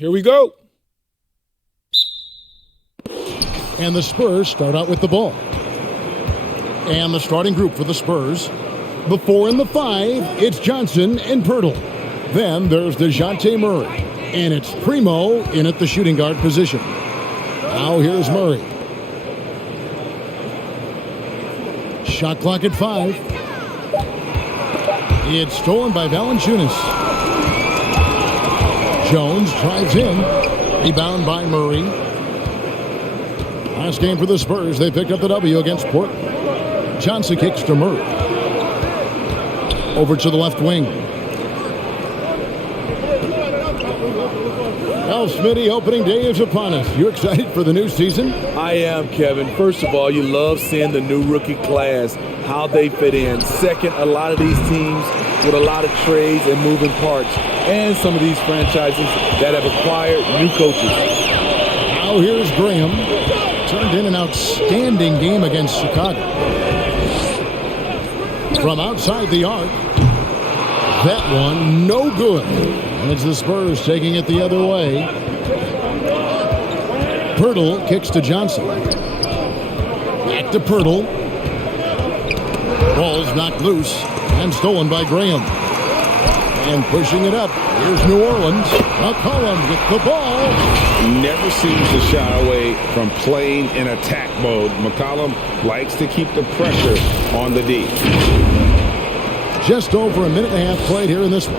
Here we go. And the Spurs start out with the ball. And the starting group for the Spurs. The 4 and the 5, it's Johnson and Pirtle. Then there's DeJounte Murray. And it's Primo in at the shooting guard position. Now here's Murray. Shot clock at 5. It's stolen by Valanciunas. Jones drives in. Rebound by Murray. Last game for the Spurs. They picked up the W against Portland. Johnson kicks to Murray. Over to the left wing. Well, Smitty, opening day is upon us. You excited for the new season? I am, Kevin. First of all, you love seeing the new rookie class, how they fit in. Second, a lot of these teams with a lot of trades and moving parts. And some of these franchises that have acquired new coaches. Now here's Graham. Turned in an outstanding game against Chicago. From outside the arc. That one, no good. And it's the Spurs taking it the other way. Pirtle kicks to Johnson. Back to Pirtle. Ball's knocked loose and stolen by Graham. And pushing it up, here's New Orleans. Mccollum with the ball. Never seems to shy away from playing in attack mode. McCollum likes to keep the pressure on the D. Just over a minute and a half played here in this one.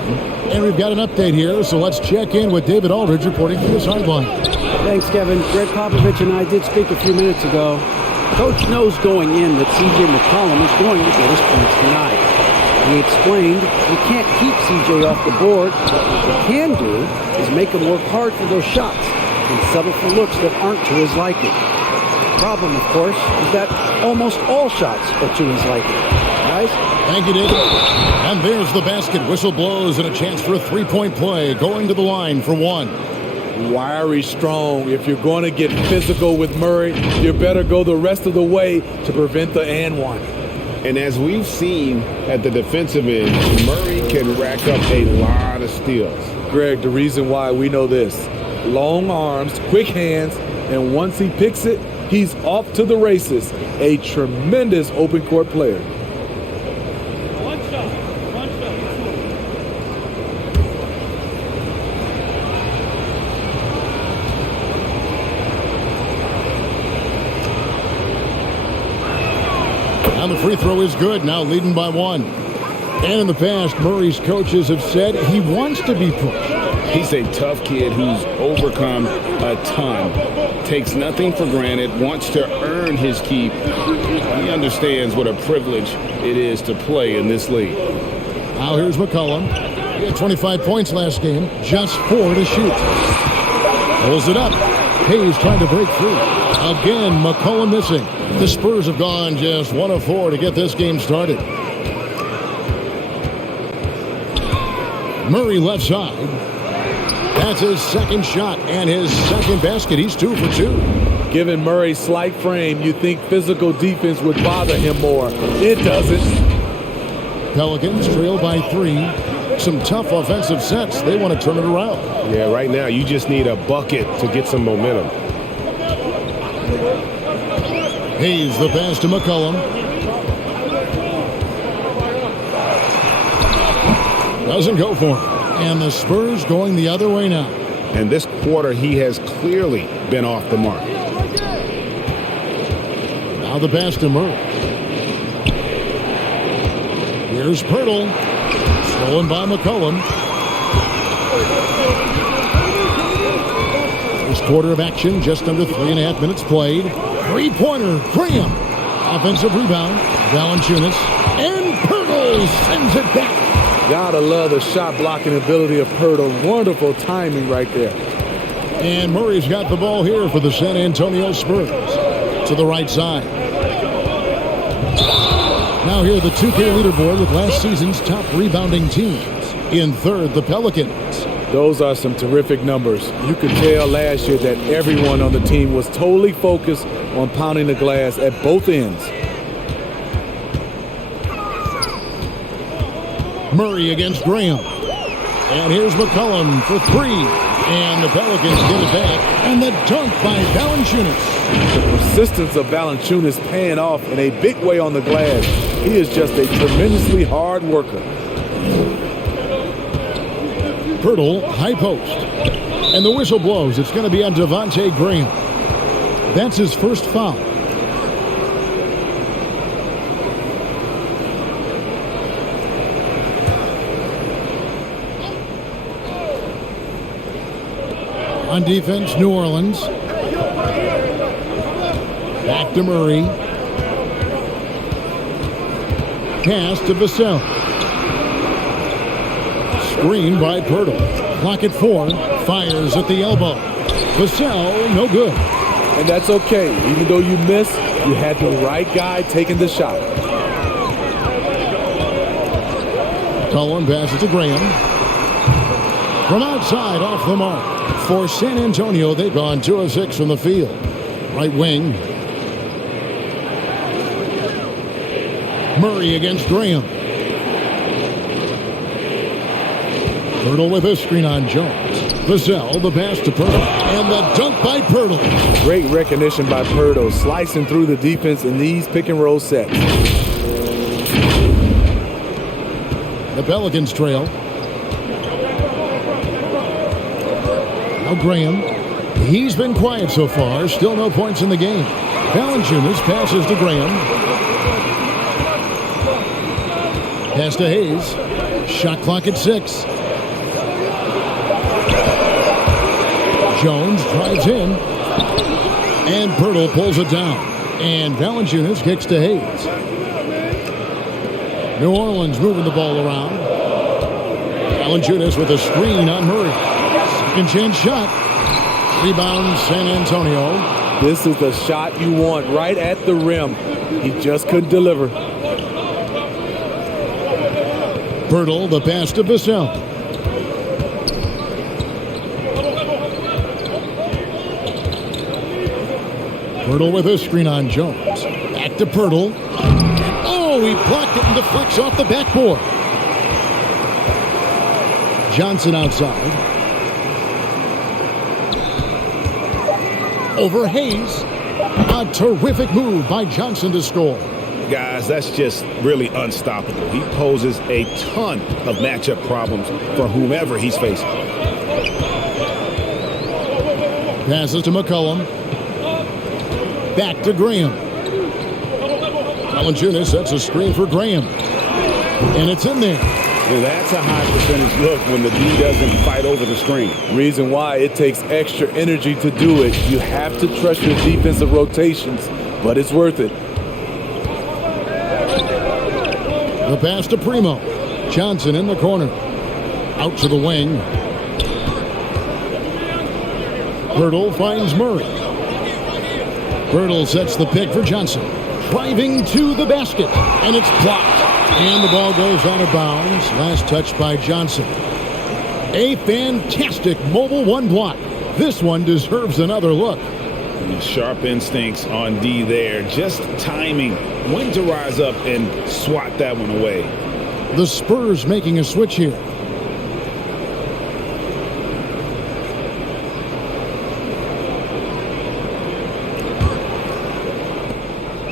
And we've got an update here, so let's check in with David Aldridge reporting from the sideline. Thanks, Kevin. Greg Popovich and I did speak a few minutes ago. Coach knows going in that C.J. McCollum is going to get his points tonight. He explained he can't keep C.J. off the board. What he can do is make him work hard for those shots and settle for looks that aren't to his liking. The problem, of course, is that almost all shots are to his liking. Guys? Thank you, David. And there's the basket. Whistle blows and a chance for a three-point play. Going to the line for one. Wiry strong. If you're going to get physical with Murray, you better go the rest of the way to prevent the and one. And as we've seen at the defensive end, Murray can rack up a lot of steals. Greg, the reason why we know this. Long arms, quick hands, and once he picks it, he's off to the races. A tremendous open court player. And the free throw is good, now leading by one. And in the past, Murray's coaches have said he wants to be pushed. He's a tough kid who's overcome a ton. Takes nothing for granted, wants to earn his keep. He understands what a privilege it is to play in this league. Now here's McCollum. He had 25 points last game, just 4 to shoot. Pulls it up. Hayes trying to break free. Again, McCollum missing. The Spurs have gone just 1 of 4 to get this game started. Murray left side. That's his second shot and his second basket. He's 2 for 2. Given Murray's slight frame, you think physical defense would bother him more. It doesn't. Pelicans trail by 3. Some tough offensive sets. They want to turn it around. Yeah, right now you just need a bucket to get some momentum. Hayes the pass to McCollum. Doesn't go for him. And the Spurs going the other way now. And this quarter he has clearly been off the mark. Now the pass to Murray. Here's Pirtle. Stolen by McCollum. First quarter of action, just under 3.5 minutes played. Three-pointer, Graham. Offensive rebound, Valanciunas. And Pirtle sends it back. Gotta love the shot blocking ability of Pirtle. Wonderful timing right there. And Murray's got the ball here for the San Antonio Spurs. To the right side. Now here the 2K leaderboard with last season's top rebounding teams. In third, the Pelicans. Those are some terrific numbers. You could tell last year that everyone on the team was totally focused on pounding the glass at both ends. Murray against Graham. And here's McCollum for 3. And the Pelicans get it back. And the dunk by Valanciunas. The persistence of Valanciunas paying off in a big way on the glass. He is just a tremendously hard worker. Pirtle, high post. And the whistle blows. It's going to be on Devontae Graham. That's his first foul. On defense, New Orleans. Back to Murray. Pass to Vassell. Screen by Pirtle. Clock at 4. Fires at the elbow. Vassell, no good. And that's okay. Even though you missed, you had the right guy taking the shot. Mccollum passes to Graham. From outside, off the mark. For San Antonio, they've gone 2 of 6 from the field. Right wing. Murray against Graham. Pirtle with a screen on Jones. Vassell, the pass to Pirtle. And the dunk by Pirtle. Great recognition by Pirtle, slicing through the defense in these pick-and-roll sets. The Pelicans trail. Now Graham. He's been quiet so far. Still no points in the game. Valanciunas passes to Graham. Pass to Hayes. Shot clock at 6. Jones drives in. And Pirtle pulls it down. And Valanciunas kicks to Hayes. New Orleans moving the ball around. Valanciunas with a screen on Murray. Second chance shot. Rebound San Antonio. This is the shot you want right at the rim. He just couldn't deliver. Pirtle, the pass to Vassell. Pirtle with a screen on Jones. Back to Pirtle. Oh, he blocked it and deflects off the backboard. Johnson outside. Over Hayes. A terrific move by Johnson to score. Guys, that's just really unstoppable. He poses a ton of matchup problems for whomever he's facing. Passes to McCollum. Back to Graham. Valanciunas sets a screen for Graham. And it's in there. Well, that's a high percentage look when the D doesn't fight over the screen. Reason why it takes extra energy to do it. You have to trust your defensive rotations, but it's worth it. The pass to Primo. Johnson in the corner. Out to the wing. Pirtle finds Murray. Pirtle sets the pick for Johnson. Driving to the basket. And it's blocked. And the ball goes out of bounds. Last touch by Johnson. A fantastic mobile one block. This one deserves another look. Sharp instincts on D there. Just timing when to rise up and swat that one away. The Spurs making a switch here.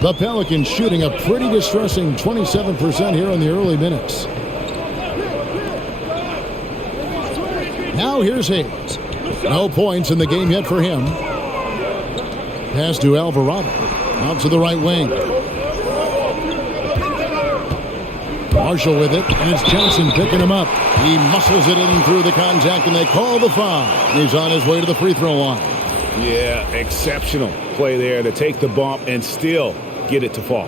The Pelicans shooting a pretty distressing 27% here in the early minutes. Now here's Hayes. No points in the game yet for him. Pass to Alvarado. Out to the right wing. Marshall with it, and it's Johnson picking him up. He muscles it in through the contact, and they call the foul. He's on his way to the free throw line. Yeah, exceptional play there to take the bump and still get it to fall.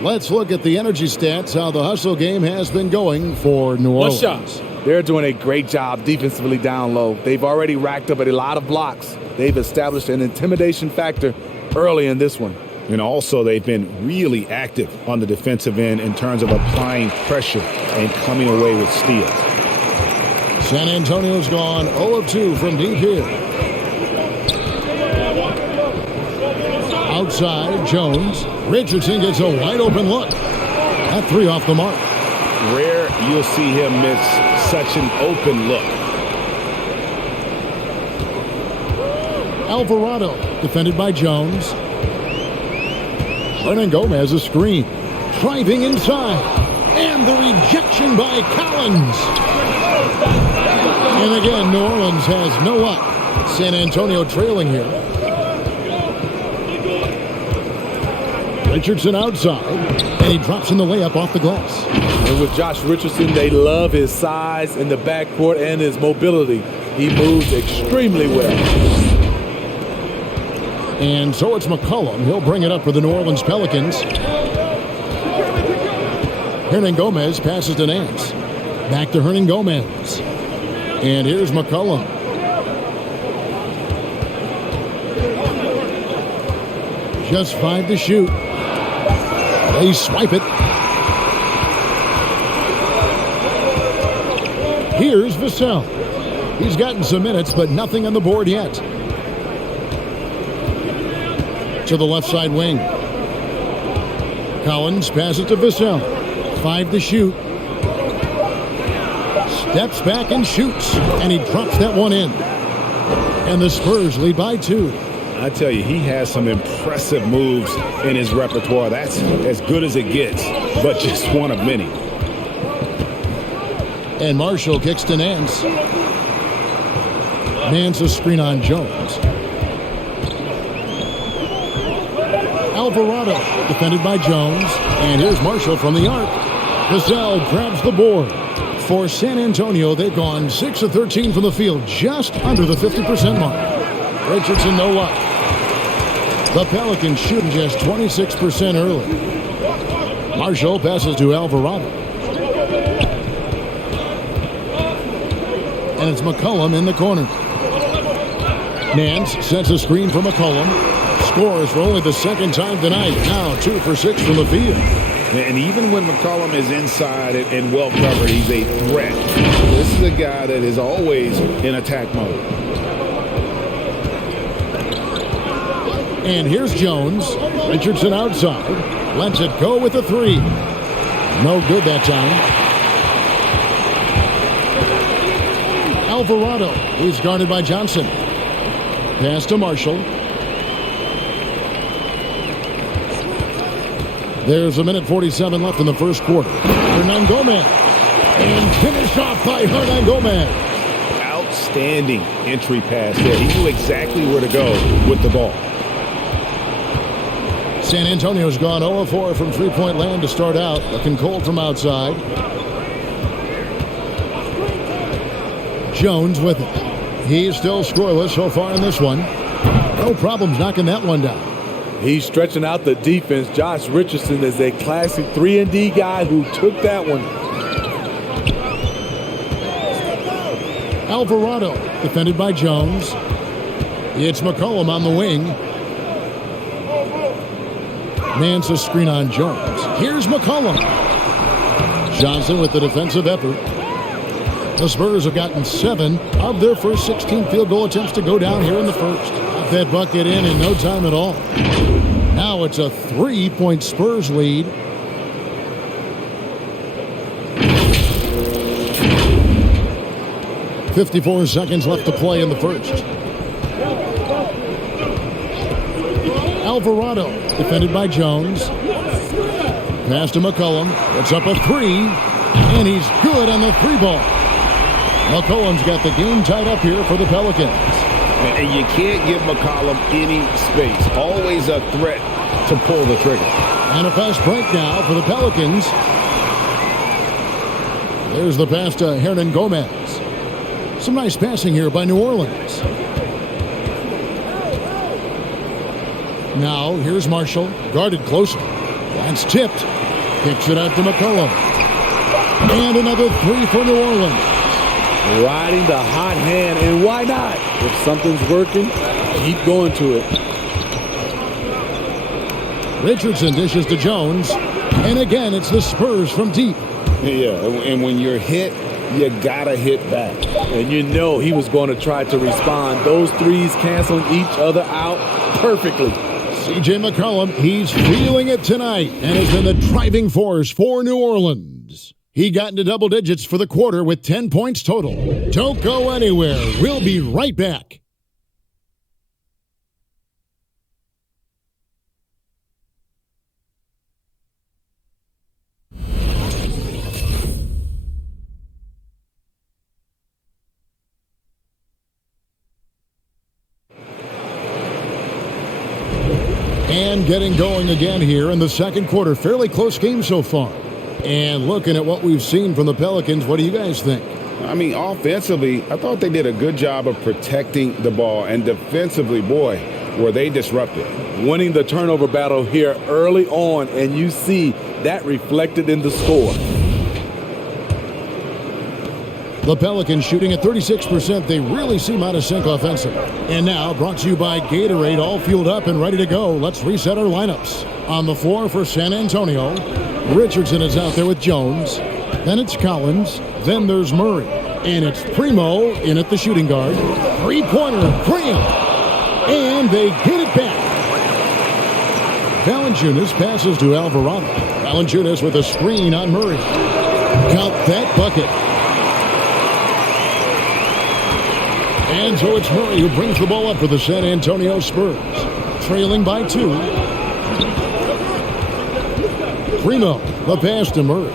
Let's look at the energy stats, how the hustle game has been going for New Orleans. Shots. They're doing a great job defensively down low. They've already racked up a lot of blocks. They've established an intimidation factor early in this one. And also, they've been really active on the defensive end in terms of applying pressure and coming away with steals. San Antonio's gone 0 of 2 from deep here. Outside, Jones. Richardson gets a wide open look. That 3 off the mark. Rare you'll see him miss such an open look. Alvarado, defended by Jones. Hernan Gomez, a screen. Driving inside. And the rejection by Collins. And again, New Orleans has no up. San Antonio trailing here. Richardson outside, and he drops in the layup off the glass. And with Josh Richardson, they love his size in the backcourt and his mobility. He moves extremely well. And so it's McCollum. He'll bring it up for the New Orleans Pelicans. Hernan Gomez passes to Nance. Back to Hernan Gomez. And here's McCollum. Just 5 to shoot. They swipe it. Here's Vassell. He's gotten some minutes, but nothing on the board yet. To the left side wing. Collins passes to Vassell. 5 to shoot. Steps back and shoots. And he drops that one in. And the Spurs lead by 2. I tell you, he has some impressive moves in his repertoire. That's as good as it gets, but just one of many. And Marshall kicks to Nance. Nance a screen on Jones. Alvarado defended by Jones. And here's Marshall from the arc. Vassell grabs the board. For San Antonio, they've gone 6 of 13 from the field, just under the 50% mark. Richardson no luck. The Pelicans shooting just 26% early. Marshall passes to Alvarado. And it's McCollum in the corner. Nance sets a screen for McCollum. Scores for only the second time tonight. Now 2 for 6 from the field. And even when McCollum is inside and well covered, he's a threat. This is a guy that is always in attack mode. And here's Jones. Richardson outside. Lets it go with a 3. No good that time. Alvarado. He's guarded by Johnson. Pass to Marshall. There's 1:47 left in the first quarter. Hernan Gomez. And finish off by Hernan Gomez. Outstanding entry pass there. He knew exactly where to go with the ball. San Antonio's gone 0-4 from three-point land to start out. Looking cold from outside. Jones with it. He's still scoreless so far in this one. No problems knocking that one down. He's stretching out the defense. Josh Richardson is a classic 3-and-D guy who took that one. Alvarado defended by Jones. It's McCollum on the wing. Nance a screen on Jones. Here's McCollum. Johnson with the defensive effort. The Spurs have gotten 7 of their first 16 field goal attempts to go down here in the first. Got that bucket in no time at all. Now it's a 3-point Spurs lead. .54 seconds left to play in the first. Alvarado defended by Jones. Pass to McCollum. It's up a 3. And he's good on the 3-ball. McCollum's got the game tied up here for the Pelicans. And you can't give McCollum any space. Always a threat to pull the trigger. And a fast break now for the Pelicans. There's the pass to Hernan Gomez. Some nice passing here by New Orleans. Now, here's Marshall, guarded closer. That's tipped. Kicks it out to McCollum. And another 3 for New Orleans. Riding the hot hand, and why not? If something's working, keep going to it. Richardson dishes to Jones. And again, it's the Spurs from deep. Yeah, and when you're hit, you gotta hit back. And you know he was going to try to respond. Those threes canceling each other out perfectly. C.J. McCollum, he's feeling it tonight and has been the driving force for New Orleans. He got into double digits for the quarter with 10 points total. Don't go anywhere. We'll be right back. And getting going again here in the second quarter. Fairly close game so far. And looking at what we've seen from the Pelicans, what do you guys think? I mean, offensively, I thought they did a good job of protecting the ball. And defensively, boy, were they disruptive. Winning the turnover battle here early on, and you see that reflected in the score. The Pelicans shooting at 36%. They really seem out of sync offensively. And now, brought to you by Gatorade, all fueled up and ready to go. Let's reset our lineups. On the floor for San Antonio, Richardson is out there with Jones. Then it's Collins. Then there's Murray. And it's Primo in at the shooting guard. Three-pointer, Graham. And they get it back. Valanciunas passes to Alvarado. Valanciunas with a screen on Murray. Count that bucket. And so it's Murray who brings the ball up for the San Antonio Spurs. Trailing by 2. Primo, the pass to Murray.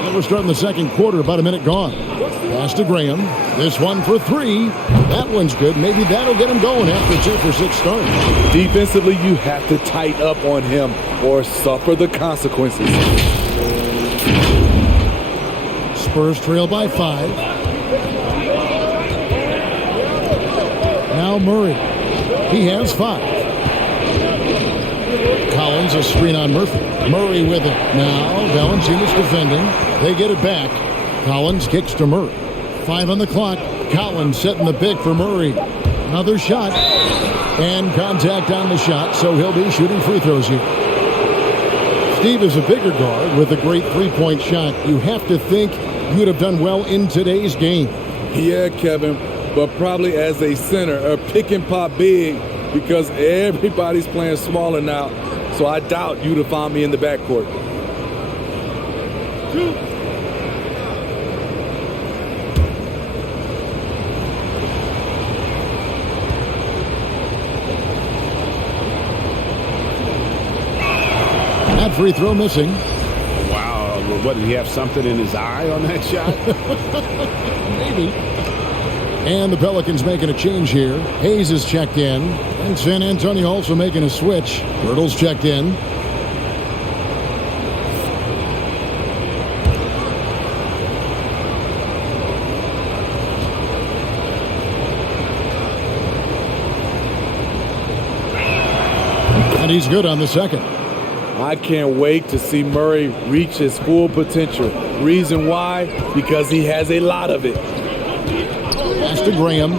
And we're starting the second quarter, about a minute gone. Pass to Graham. This one for 3. That one's good. Maybe that'll get him going after 2 for 6 start. Defensively, you have to tighten up on him or suffer the consequences. Spurs trail by 5. Now Murray. He has 5. Collins a screen on Murphy. Murray with it. Now Valanciunas defending. They get it back. Collins kicks to Murray. 5 on the clock. Collins setting the pick for Murray. Another shot. And contact on the shot, so he'll be shooting free throws here. Steve is a bigger guard with a great three-point shot. You have to think you'd have done well in today's game. Yeah, Kevin, but probably as a center, a pick and pop big because everybody's playing smaller now. So I doubt you'd have found me in the backcourt. That free throw missing. Wow. What, did he have something in his eye on that shot? Maybe. And the Pelicans making a change here. Hayes is checked in. And San Antonio also making a switch. Hurdle's checked in. And he's good on the second. I can't wait to see Murray reach his full potential. Reason why? Because he has a lot of it. Pass to Graham.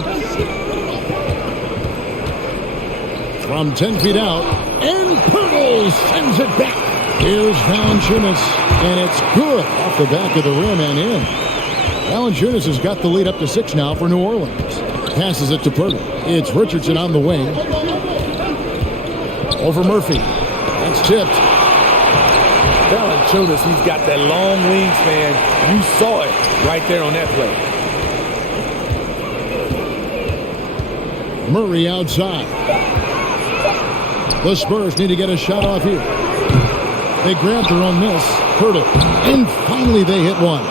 From 10 feet out. And Pirtle sends it back. Here's Valanciunas. And it's good off the back of the rim and in. Valanciunas has got the lead up to 6 now for New Orleans. Passes it to Pirtle. It's Richardson on the wing. Over Murphy. That's tipped. Valanciunas, he's got that long wingspan. You saw it right there on that play. Murray outside. The Spurs need to get a shot off here. They grab their own miss. Pirtle. And finally they hit one.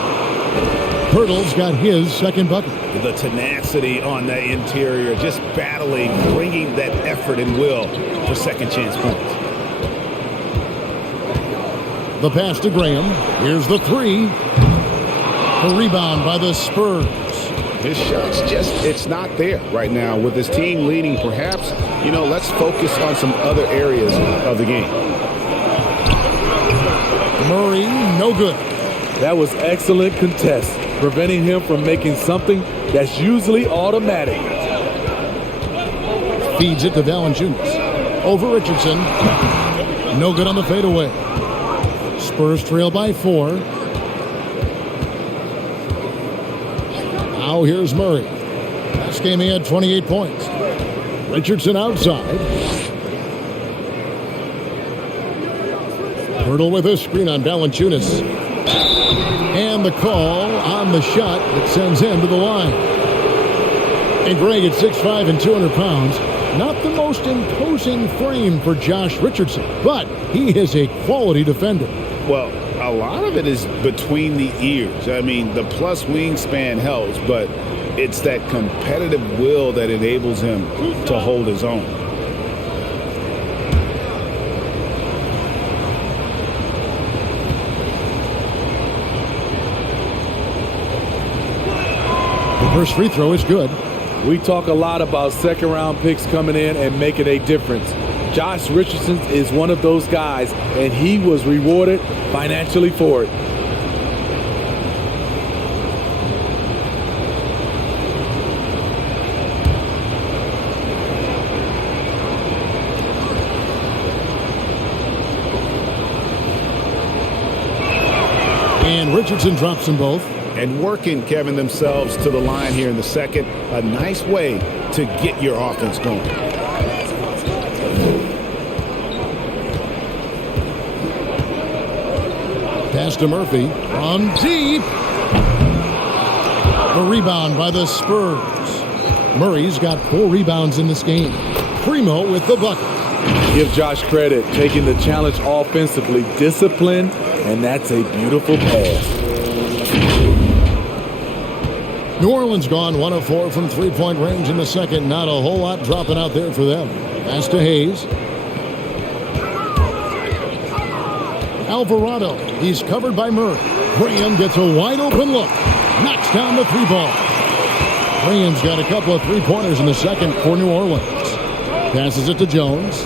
Pirtle's got his second bucket. The tenacity on the interior, just battling, bringing that effort and will for second chance points. The pass to Graham. Here's the 3. The rebound by the Spurs. His shot's it's not there right now. With his team leading, perhaps, let's focus on some other areas of the game. Murray, no good. That was excellent contest, preventing him from making something that's usually automatic. Feeds it to Valanciunas. Over Richardson. No good on the fadeaway. Spurs trail by 4. Now here's Murray. Last game he had 28 points. Richardson outside. Hurdle with a screen on Valanciunas. And the call on the shot that sends him to the line. And Greg at 6'5" and 200 pounds. Not the most imposing frame for Josh Richardson, but he is a quality defender. Well, a lot of it is between the ears. I mean, the plus wingspan helps, but it's that competitive will that enables him to hold his own. The first free throw is good. We talk a lot about second-round picks coming in and making a difference. Josh Richardson is one of those guys, and he was rewarded financially for it. And Richardson drops them both. And working, Kevin, themselves to the line here in the second. A nice way to get your offense going. Pass to Murphy from deep. The rebound by the Spurs. Murray's got 4 rebounds in this game. Primo with the bucket. Give Josh credit, taking the challenge offensively, discipline, and that's a beautiful pass. New Orleans gone 1 of 4 from three-point range in the second. Not a whole lot dropping out there for them. Pass to Hayes. Alvarado. He's covered by Murray. Graham gets a wide open look. Knocks down the 3-ball. Graham's got a couple of three-pointers in the second for New Orleans. Passes it to Jones.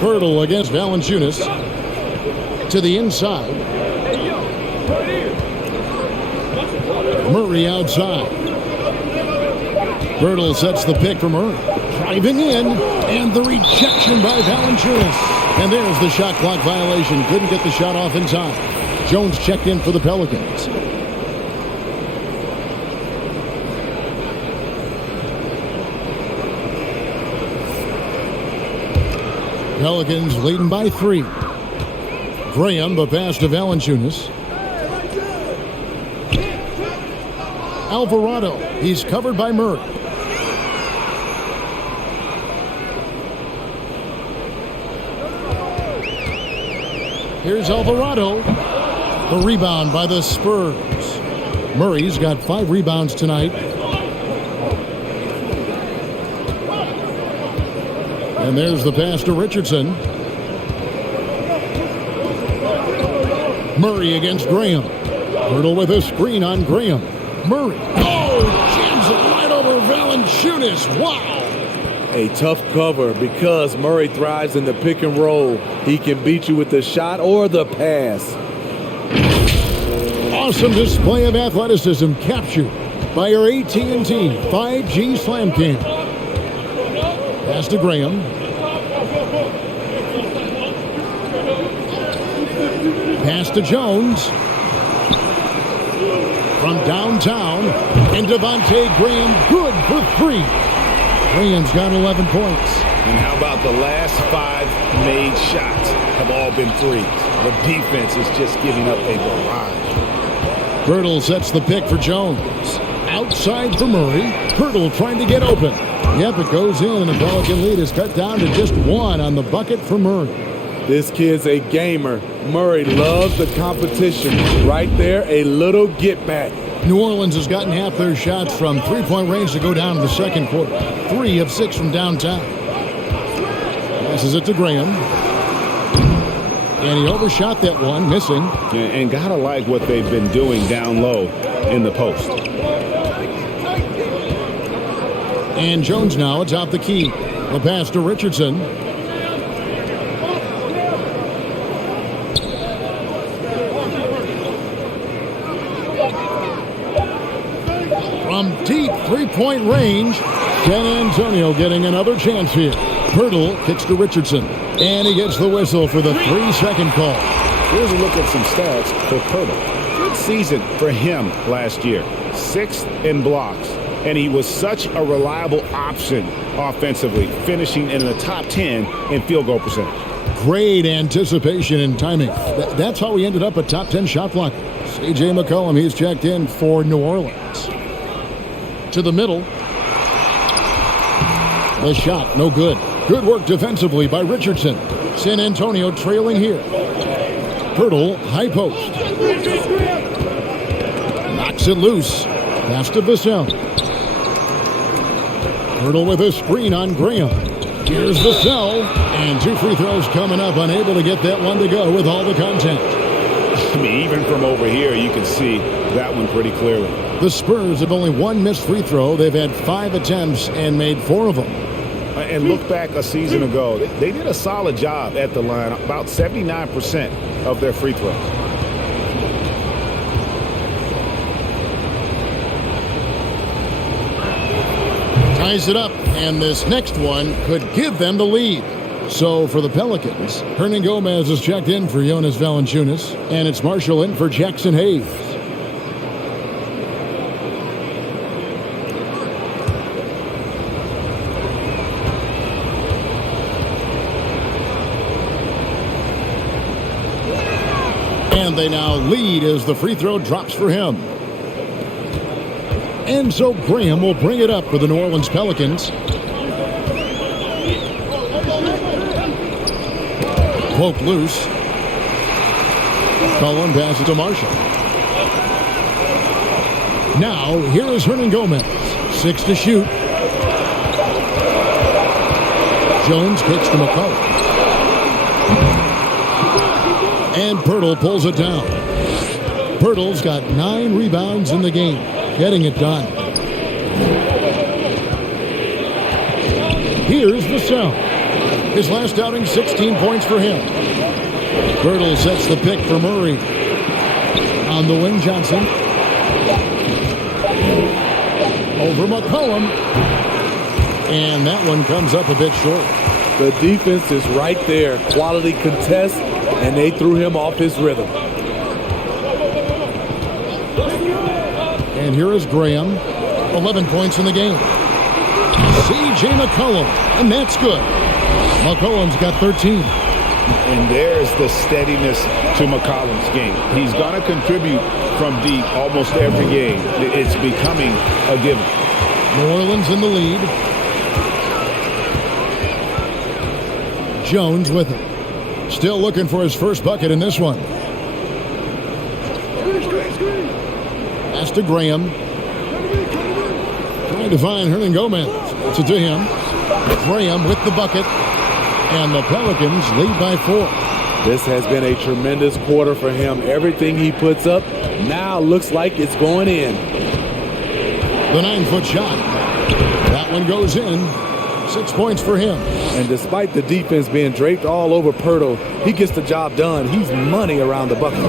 Pirtle against Valanciunas. To the inside. Murray outside. Pirtle sets the pick for Murray. Driving in, and the rejection by Valanciunas. And there's the shot clock violation. Couldn't get the shot off in time. Jones checked in for the Pelicans. Pelicans leading by 3. Graham, the pass to Valanciunas. Alvarado, he's covered by Murray. Here's Alvarado. The rebound by the Spurs. Murray's got 5 rebounds tonight. And there's the pass to Richardson. Murray against Graham. Pirtle with a screen on Graham. Murray. Oh, jams it right over Valanciunas. Wow. A tough cover because Murray thrives in the pick and roll. He can beat you with the shot or the pass. Awesome display of athleticism captured by our AT&T 5G Slam Cam. Pass to Graham. Pass to Jones. From downtown, and Devontae Graham good for 3. Graham's got 11 points. And how about the last 5 made shots have all been threes? The defense is just giving up a barrage. Pirtle sets the pick for Jones. Outside for Murray. Pirtle trying to get open. Yep, it goes in, and the Pelican lead is cut down to just 1 on the bucket for Murray. This kid's a gamer. Murray loves the competition. Right there, a little get back. New Orleans has gotten half their shots from three-point range to go down in the second quarter. 3 of 6 from downtown. Passes it to Graham. And he overshot that one, missing. And gotta like what they've been doing down low in the post. And Jones now atop the key. The pass to Richardson. From deep three-point range, San Antonio getting another chance here. Pirtle kicks to Richardson, and he gets the whistle for the 3-second call. Here's a look at some stats for Pirtle. Good season for him last year. 6th in blocks, and he was such a reliable option offensively, finishing in the top 10 in field goal percentage. Great anticipation and timing. That's how he ended up a top 10 shot blocker. C.J. McCollum, he's checked in for New Orleans. To the middle. The shot, no good. Good work defensively by Richardson. San Antonio trailing here. Pirtle, high post. Knocks it loose. Pass to Vassell. Pirtle with a screen on Graham. Here's Vassell. And 2 free throws coming up. Unable to get that one to go with all the contact. I mean, even from over here, you can see that one pretty clearly. The Spurs have only 1 missed free throw. They've had 5 attempts and made 4 of them. And look back a season ago, they did a solid job at the line, about 79% of their free throws. Ties it up, and this next one could give them the lead. So for the Pelicans, Hernan Gomez is checked in for Jonas Valanciunas, and it's Marshall in for Jackson Hayes. And they now lead as the free throw drops for him. And so Graham will bring it up for the New Orleans Pelicans. Poke loose. Mccollum passes to Marshall. Now, here is Hernan Gomez. 6 to shoot. Jones kicks to McCollum. And Pirtle pulls it down. Pirtle's got 9 rebounds in the game. Getting it done. Here's Vassell. His last outing, 16 points for him. Pirtle sets the pick for Murray. On the wing, Johnson. Over McCollum. And that one comes up a bit short. The defense is right there. Quality contest, and they threw him off his rhythm. And here is Graham. 11 points in the game. C.J. McCollum. And that's good. McCollum's got 13. And there's the steadiness to McCollum's game. He's going to contribute from deep almost every game. It's becoming a given. New Orleans in the lead. Jones with it. Still looking for his first bucket in this one. Pass to Graham. Trying to find Hernan Gomez. It's it to him. Graham with the bucket. And the Pelicans lead by 4. This has been a tremendous quarter for him. Everything he puts up now looks like it's going in. The 9-foot shot. That one goes in. 6 points for him. And despite the defense being draped all over Pirtle, he gets the job done. He's money around the bucket.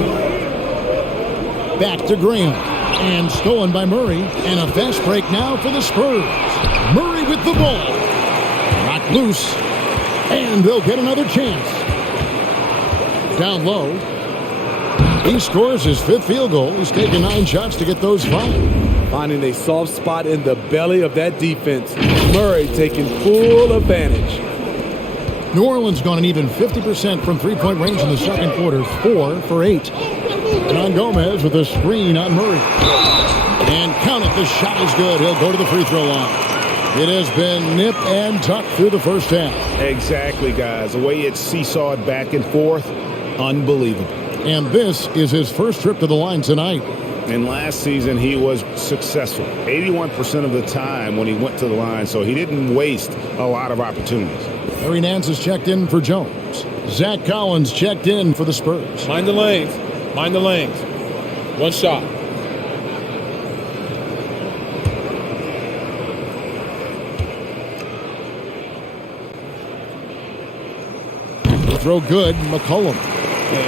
Back to Graham. And stolen by Murray. And a fast break now for the Spurs. Murray with the ball. Knocked loose. And they'll get another chance. Down low. He scores his 5th field goal. He's taken 9 shots to get those 5. Finding a soft spot in the belly of that defense. Murray taking full advantage. New Orleans gone an even 50% from three-point range in the second quarter. 4 for 8. Hernan Gomez with a screen on Murray. And count it, the shot is good. He'll go to the free throw line. It has been nip and tuck through the first half. Exactly, guys. The way it's seesawed back and forth, unbelievable. And this is his first trip to the line tonight. And last season, he was successful 81% of the time when he went to the line, so he didn't waste a lot of opportunities. Larry Nance is checked in for Jones. Zach Collins checked in for the Spurs. Mind the lanes. Mind the lanes. One shot. Throw good, McCollum.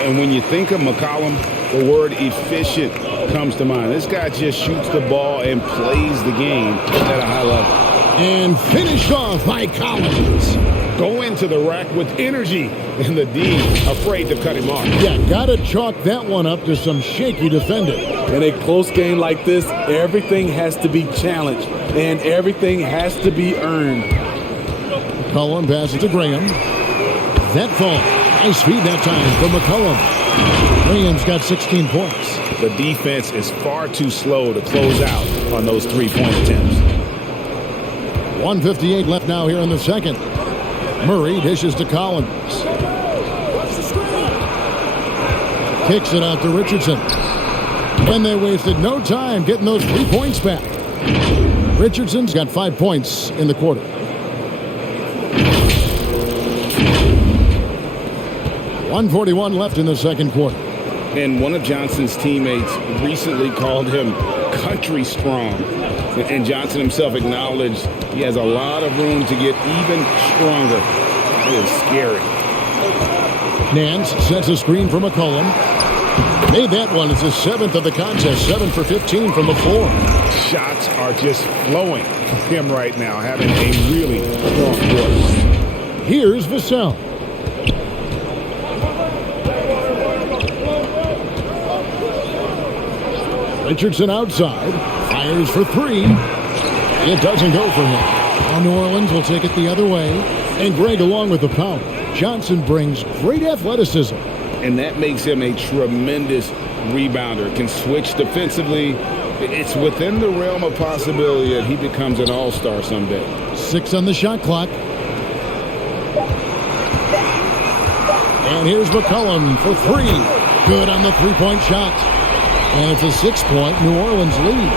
And when you think of McCollum, the word efficient comes to mind. This guy just shoots the ball and plays the game at a high level. And finished off by Collins. Go into the rack with energy, and the D afraid to cut him off. Yeah, gotta chalk that one up to some shaky defending. In a close game like this, everything has to be challenged, and everything has to be earned. McCollum passes to Graham. That fall. Nice feed that time for McCollum. Graham's got 16 points. The defense is far too slow to close out on those three-point attempts. 1:58 left now here in the second. Murray dishes to Collins. Kicks it out to Richardson. And they wasted no time getting those 3 points back. Richardson's got 5 points in the quarter. .141 left in the second quarter. And one of Johnson's teammates recently called him country strong. And Johnson himself acknowledged he has a lot of room to get even stronger. It is scary. Nance sets a screen for McCollum. Made that one. It's his 7th of the contest. 7 for 15 from the floor. Shots are just flowing for him right now, having a really strong quarter. Here's Vassell. Richardson outside. Fires for 3. It doesn't go for him. Now New Orleans will take it the other way. And Greg along with the power. Johnson brings great athleticism. And that makes him a tremendous rebounder. Can switch defensively. It's within the realm of possibility that he becomes an all-star someday. 6 on the shot clock. And here's McCollum for 3. Good on the 3-point shot. And it's a 6-point New Orleans lead.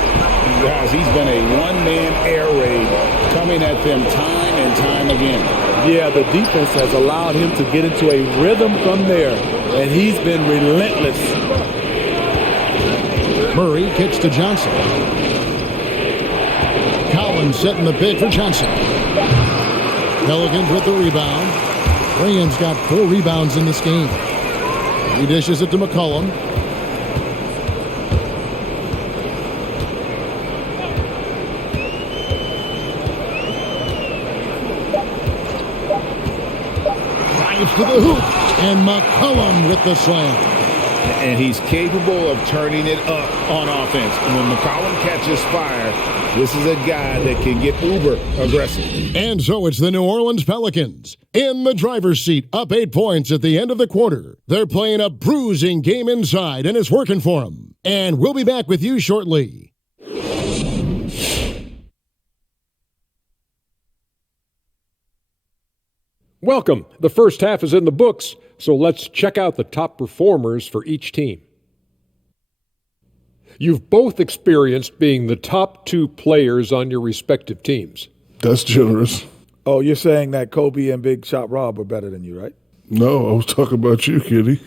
Guys, he's been a one-man air raid coming at them time and time again. Yeah, the defense has allowed him to get into a rhythm from there, and he's been relentless. Murray kicks to Johnson. Collins setting the pick for Johnson. Pelicans with the rebound. Graham's got 4 rebounds in this game. He dishes it to McCollum. To the hoop, and McCollum with the slam. And he's capable of turning it up on offense. And when McCollum catches fire, this is a guy that can get uber aggressive. And so it's the New Orleans Pelicans in the driver's seat, up 8 points at the end of the quarter. They're playing a bruising game inside, and it's working for them. And we'll be back with you shortly. Welcome. The first half is in the books, so let's check out the top performers for each team. You've both experienced being the top 2 players on your respective teams. That's generous. Oh, you're saying that Kobe and Big Shot Rob are better than you, right? No, I was talking about you, Kitty.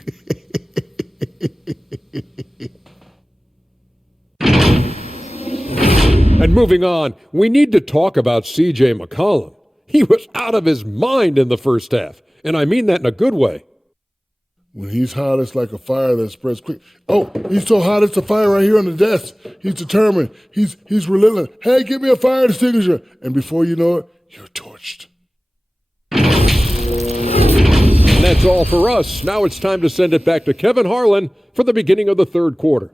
And moving on, we need to talk about C.J. McCollum. He was out of his mind in the first half, and I mean that in a good way. When he's hot, it's like a fire that spreads quick. Oh, he's so hot, it's a fire right here on the desk. He's determined. He's relentless. Hey, give me a fire extinguisher. And before you know it, you're torched. And that's all for us. Now it's time to send it back to Kevin Harlan for the beginning of the third quarter.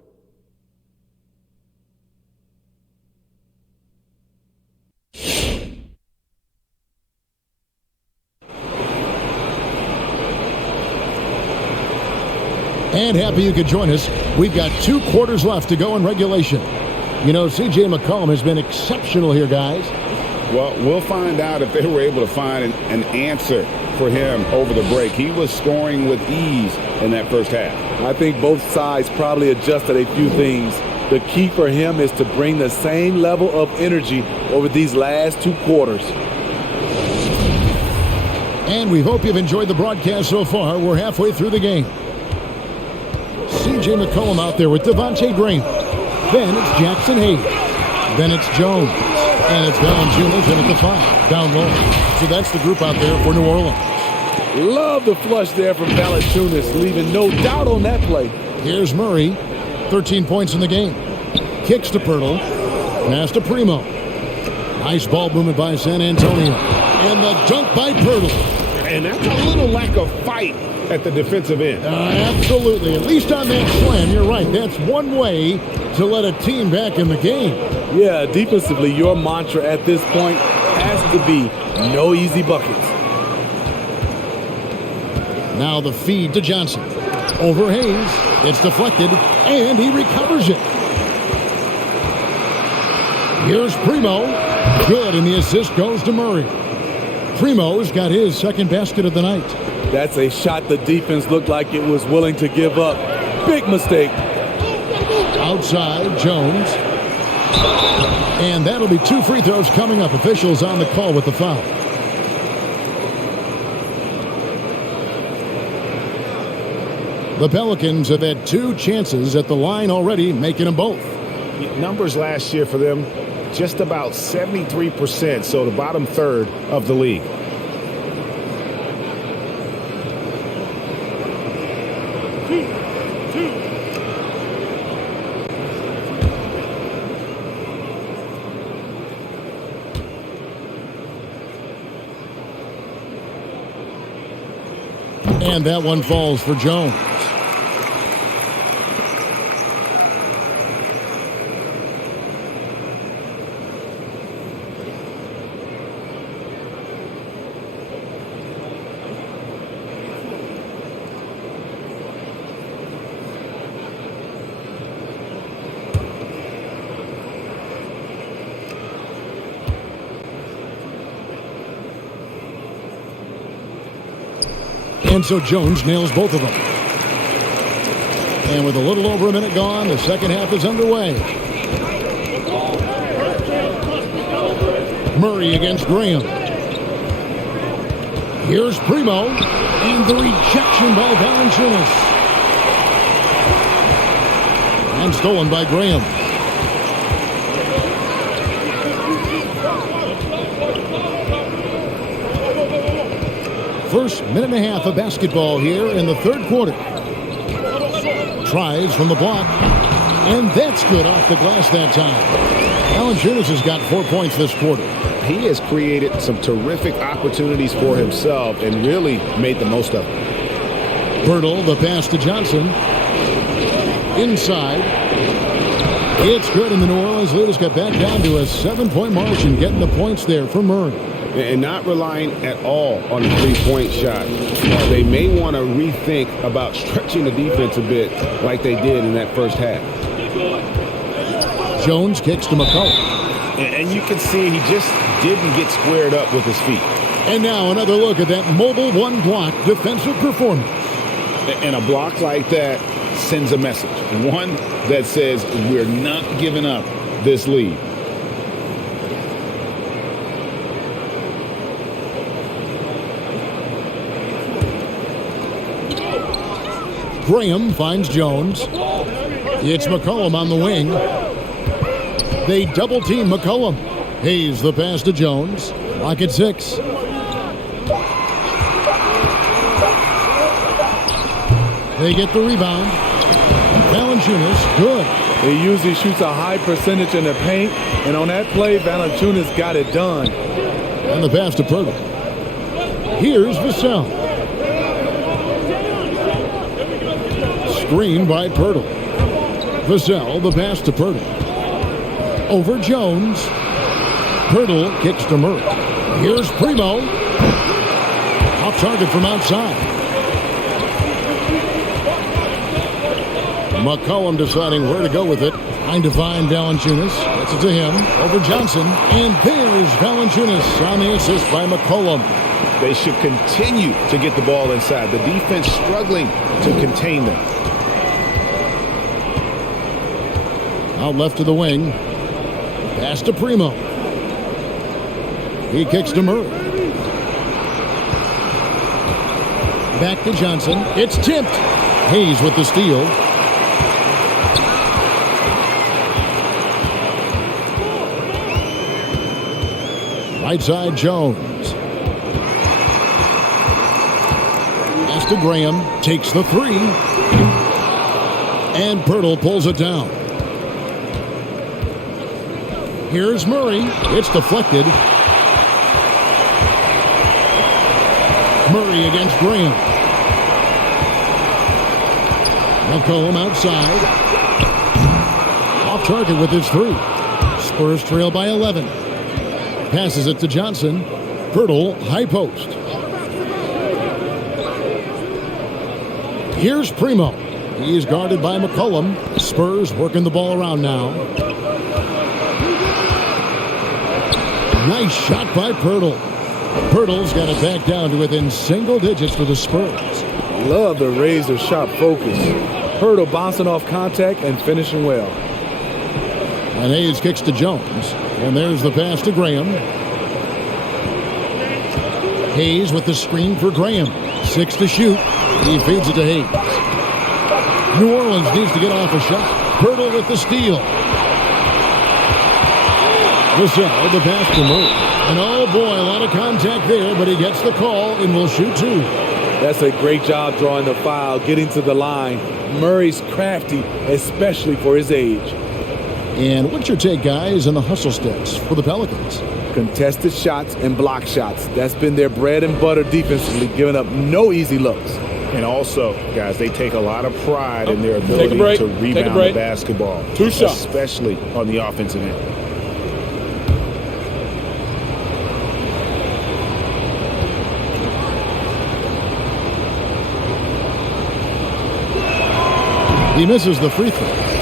And happy you could join us. We've got 2 quarters left to go in regulation. You know, C.J. McCollum has been exceptional here, guys. Well, we'll find out if they were able to find an answer for him over the break. He was scoring with ease in that first half. I think both sides probably adjusted a few things. The key for him is to bring the same level of energy over these last 2 quarters. And we hope you've enjoyed the broadcast so far. We're halfway through the game. C.J. McCollum out there with Devontae Graham. Then it's Jackson Hayes. Then it's Jones. And it's Valanciunas in at the 5, down low. So that's the group out there for New Orleans. Love the flush there from Valanciunas, leaving no doubt on that play. Here's Murray, 13 points in the game. Kicks to Pirtle. Pass to Primo. Nice ball movement by San Antonio. And the dunk by Pirtle. And that's a little lack of fight at the defensive end. Absolutely. At least on that slam, you're right. That's one way to let a team back in the game. Yeah, defensively, your mantra at this point has to be no easy buckets. Now the feed to Johnson. Over Hayes. It's deflected, and he recovers it. Here's Primo. Good, and the assist goes to Murray. Primo's got his second basket of the night. That's a shot the defense looked like it was willing to give up. Big mistake. Outside, Jones. And that'll be 2 free throws coming up. Officials on the call with the foul. The Pelicans have had 2 chances at the line already, making them both. Numbers last year for them, just about 73%, so the bottom third of the league. And that one falls for Jones. And so Jones nails both of them. And with a little over a minute gone, the second half is underway. Murray against Graham. Here's Primo. And the rejection by Valanciunas. And stolen by Graham. First minute and a half of basketball here in the third quarter. Tries from the block. And that's good off the glass that time. Valanciunas has got 4 points this quarter. He has created some terrific opportunities for himself and really made the most of it. Pirtle, the pass to Johnson. Inside. It's good, and the New Orleans leaders got back down to a 7-point margin, getting the points there for Murray. And not relying at all on the three-point shot. They may want to rethink about stretching the defense a bit like they did in that first half. Jones kicks to McCollum. And you can see he just didn't get squared up with his feet. And now another look at that mobile one-block defensive performance. And a block like that sends a message. One that says we're not giving up this lead. Graham finds Jones. It's McCollum on the wing. They double-team McCollum. Hayes the pass to Jones. Lock at 6. They get the rebound. Valanciunas, good. He usually shoots a high percentage in the paint, and on that play, Valanciunas got it done. And the pass to Pirtle. Here's Vassell. Screen by Pirtle. Vassell, the pass to Pirtle. Over Jones. Pirtle kicks to Murray. Here's Primo. Off target from outside. McCollum deciding where to go with it. Trying to find Valanciunas. Gets it to him. Over Johnson. And there's Valanciunas on the assist by McCollum. They should continue to get the ball inside. The defense struggling to contain them. Out left to the wing. Pass to Primo. He kicks to Murray. Back to Johnson. It's tipped. Hayes with the steal. Right side, Jones. Pass to Graham. Takes the 3. And Pirtle pulls it down. Here's Murray. It's deflected. Murray against Graham. McCollum outside. Off target with his 3. Spurs trail by 11. Passes it to Johnson. Pirtle, high post. Here's Primo. He is guarded by McCollum. Spurs working the ball around now. Nice shot by Pirtle. Pirtle's got it back down to within single digits for the Spurs. Love the razor sharp focus. Pirtle bouncing off contact and finishing well. And Hayes kicks to Jones. And there's the pass to Graham. Hayes with the screen for Graham. 6 to shoot. He feeds it to Hayes. New Orleans needs to get off a shot. Pirtle with the steal. Vassell, the pass to Murray. And oh boy, a lot of contact there, but he gets the call and will shoot 2. That's a great job drawing the foul, getting to the line. Murray's crafty, especially for his age. And what's your take, guys, on the hustle steps for the Pelicans? Contested shots and block shots. That's been their bread and butter defensively, giving up no easy looks. And also, guys, they take a lot of pride in their ability to rebound the basketball. 2 shots. Especially on the offensive end. He misses the free throw.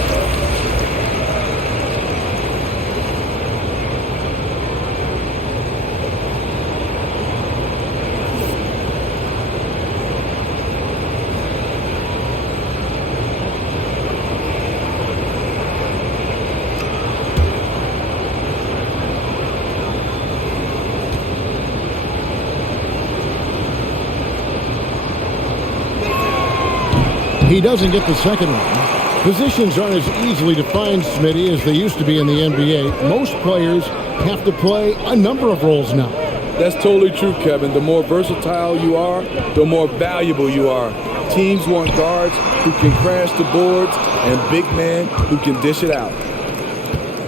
He doesn't get the second one. Positions aren't as easily defined, Smitty, as they used to be in the NBA. Most players have to play a number of roles now. That's totally true, Kevin. The more versatile you are, the more valuable you are. Teams want guards who can crash the boards and big men who can dish it out.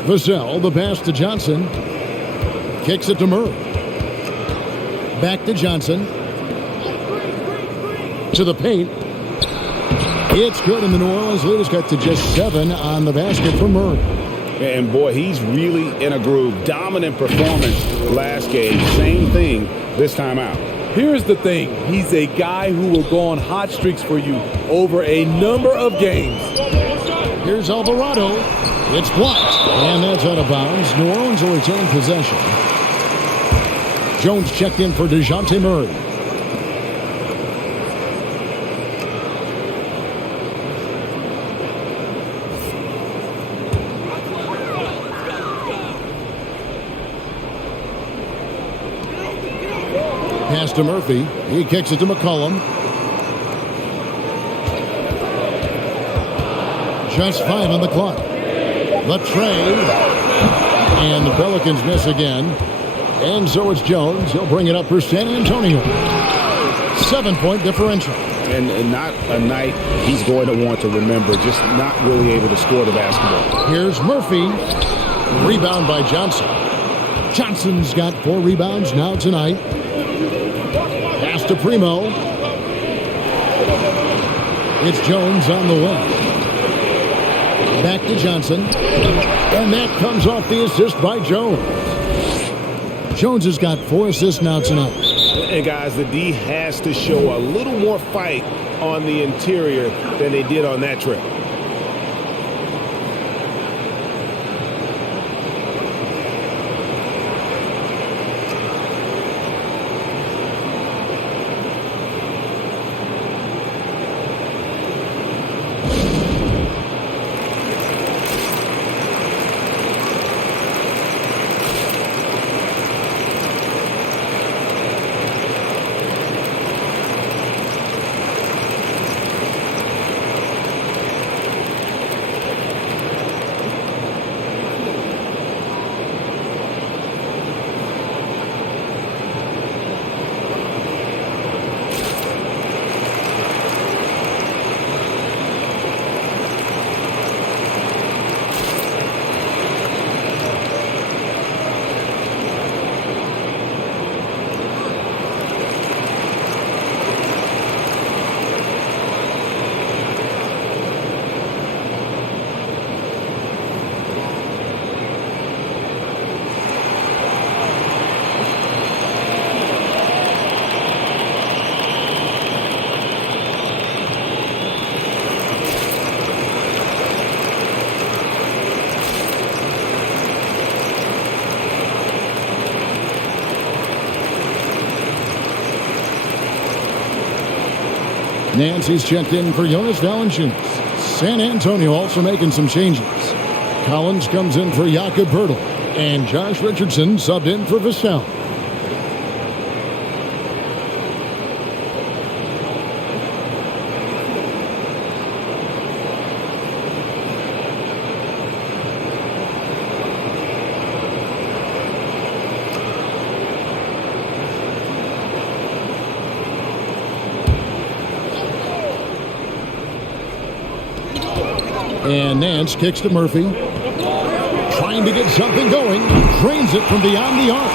Vassell, the pass to Johnson. Kicks it to Murray. Back to Johnson. To the paint. It's good, and the New Orleans lead has got to just 7 on the basket for Murray. And boy, he's really in a groove. Dominant performance last game. Same thing this time out. Here's the thing. He's a guy who will go on hot streaks for you over a number of games. Here's Alvarado. It's blocked, and that's out of bounds. New Orleans will retain possession. Jones checked in for DeJounte Murray. Pass to Murphy. He kicks it to McCollum. Just 5 on the clock. The trade. And the Pelicans miss again. And so it's Jones. He'll bring it up for San Antonio. 7-point differential. And not a night he's going to want to remember. Just not really able to score the basketball. Here's Murphy. Rebound by Johnson. Johnson's got 4 rebounds now tonight. Pass to Primo. It's Jones on the wing. Back to Johnson. And that comes off the assist by Jones. Jones has got 4 assists now tonight. And guys, the D has to show a little more fight on the interior than they did on that trip. Nancy's checked in for Jonas Valanciunas. San Antonio also making some changes. Collins comes in for Jakob Poeltl. And Josh Richardson subbed in for Vassell. And Nance kicks to Murphy. Trying to get something going. Drains it from beyond the arc.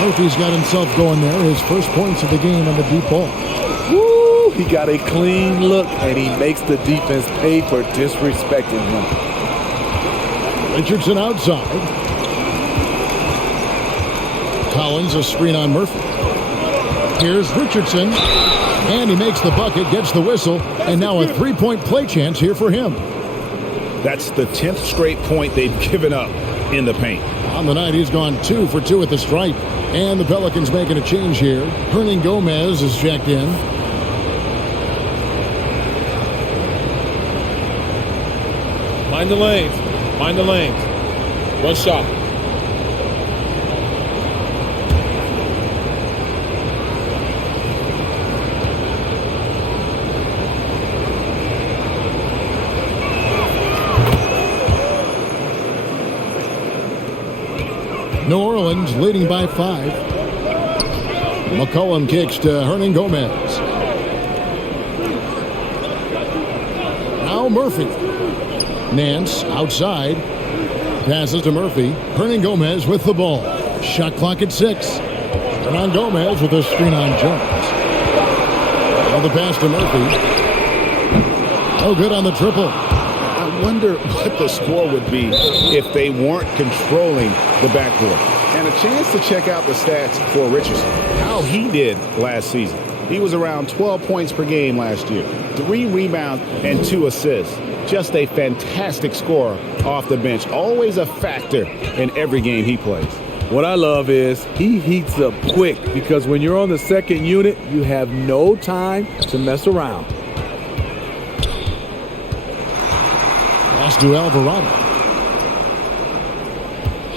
Murphy's got himself going there. His first points of the game on the deep ball. Woo! He got a clean look, and he makes the defense pay for disrespecting him. Richardson outside. Collins a screen on Murphy. Here's Richardson. And he makes the bucket, gets the whistle, and now a three-point play chance here for him. That's the 10th straight point they've given up in the paint. On the night, he's gone 2 for 2 at the stripe. And the Pelicans making a change here. Hernan Gomez is checked in. Mind the lanes. Mind the lanes. One shot. New Orleans leading by 5. McCollum kicks to Hernan Gomez. Now Murphy. Nance outside. Passes to Murphy. Hernan Gomez with the ball. Shot clock at 6. Hernan Gomez with a screen on Jones. Now the pass to Murphy. Oh, good on the triple. I wonder what the score would be if they weren't controlling the backboard. And a chance to check out the stats for Richardson. How he did last season. He was around 12 points per game last year. 3 rebounds and 2 assists. Just a fantastic scorer off the bench. Always a factor in every game he plays. What I love is he heats up quick because when you're on the second unit, you have no time to mess around. Pass to Alvarado.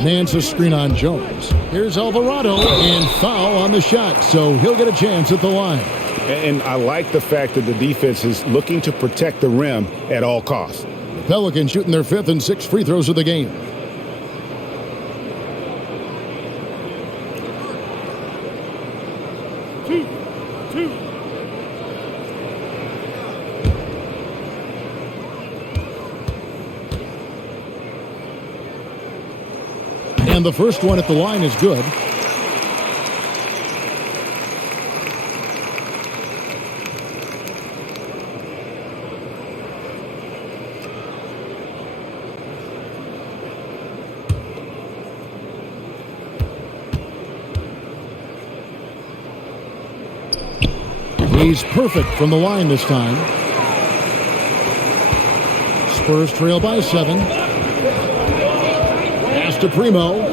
Nance a screen on Jones. Here's Alvarado and foul on the shot, so he'll get a chance at the line. And I like the fact that the defense is looking to protect the rim at all costs. The Pelicans shooting their 5th and 6th free throws of the game. And the first one at the line is good. He's perfect from the line this time. Spurs trail by 7. Pass to Primo.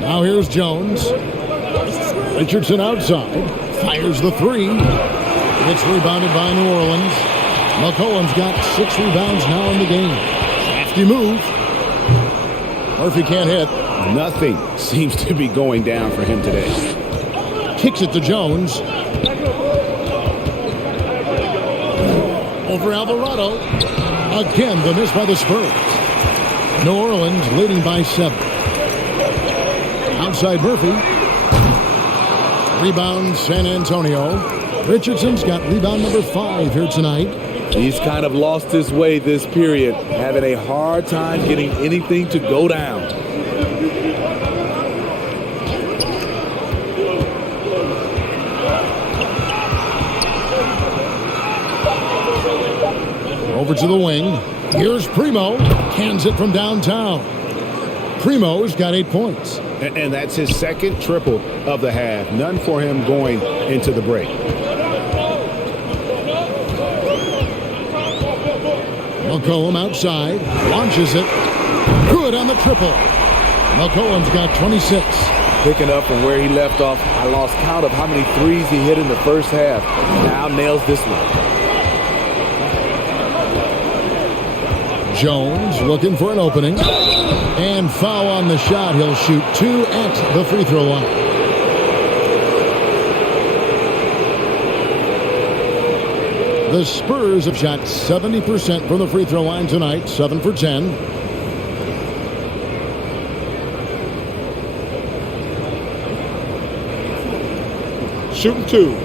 Now here's Jones. Richardson outside. Fires the 3. It's rebounded by New Orleans. McCollum's got 6 rebounds now in the game. Hefty move. Murphy can't hit. Nothing seems to be going down for him today. Kicks it to Jones. Over Alvarado. Again, the miss by the Spurs. New Orleans leading by 7. Outside Murphy. Rebound San Antonio. Richardson's got rebound number 5 here tonight. He's kind of lost his way this period, having a hard time getting anything to go down. Over to the wing. Here's Primo. Cans it from downtown. Primo's got 8 points. And that's his second triple of the half. None for him going into the break. McCollum outside. Launches it. Good on the triple. McCollum's got 26. Picking up from where he left off, I lost count of how many threes he hit in the first half. Now nails this one. Jones looking for an opening. And foul on the shot. He'll shoot 2 at the free throw line. The Spurs have shot 70% from the free throw line tonight, 7 for 10. Shooting 2.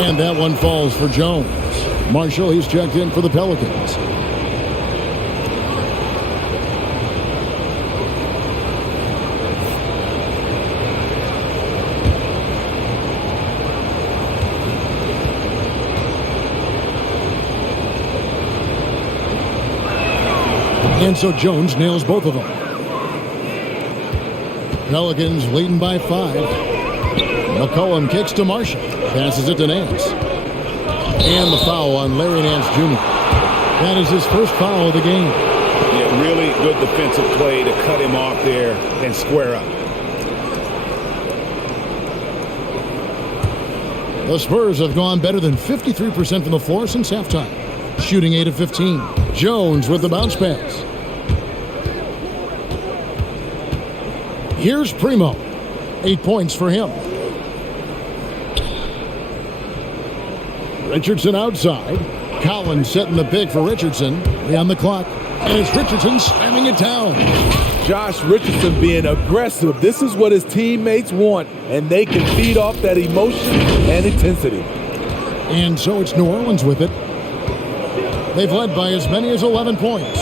And that one falls for Jones. Marshall, he's checked in for the Pelicans. And so Jones nails both of them. Pelicans leading by 5. McCollum kicks to Marshall. Passes it to Nance. And the foul on Larry Nance Jr. That is his first foul of the game. Yeah, really good defensive play to cut him off there and square up. The Spurs have gone better than 53% from the floor since halftime. Shooting 8 of 15. Jones with the bounce pass. Here's Primo. 8 points for him. Richardson outside. Collins setting the pick for Richardson. 3 on the clock. And it's Richardson slamming it down. Josh Richardson being aggressive. This is what his teammates want, and they can feed off that emotion and intensity. And so it's New Orleans with it. They've led by as many as 11 points.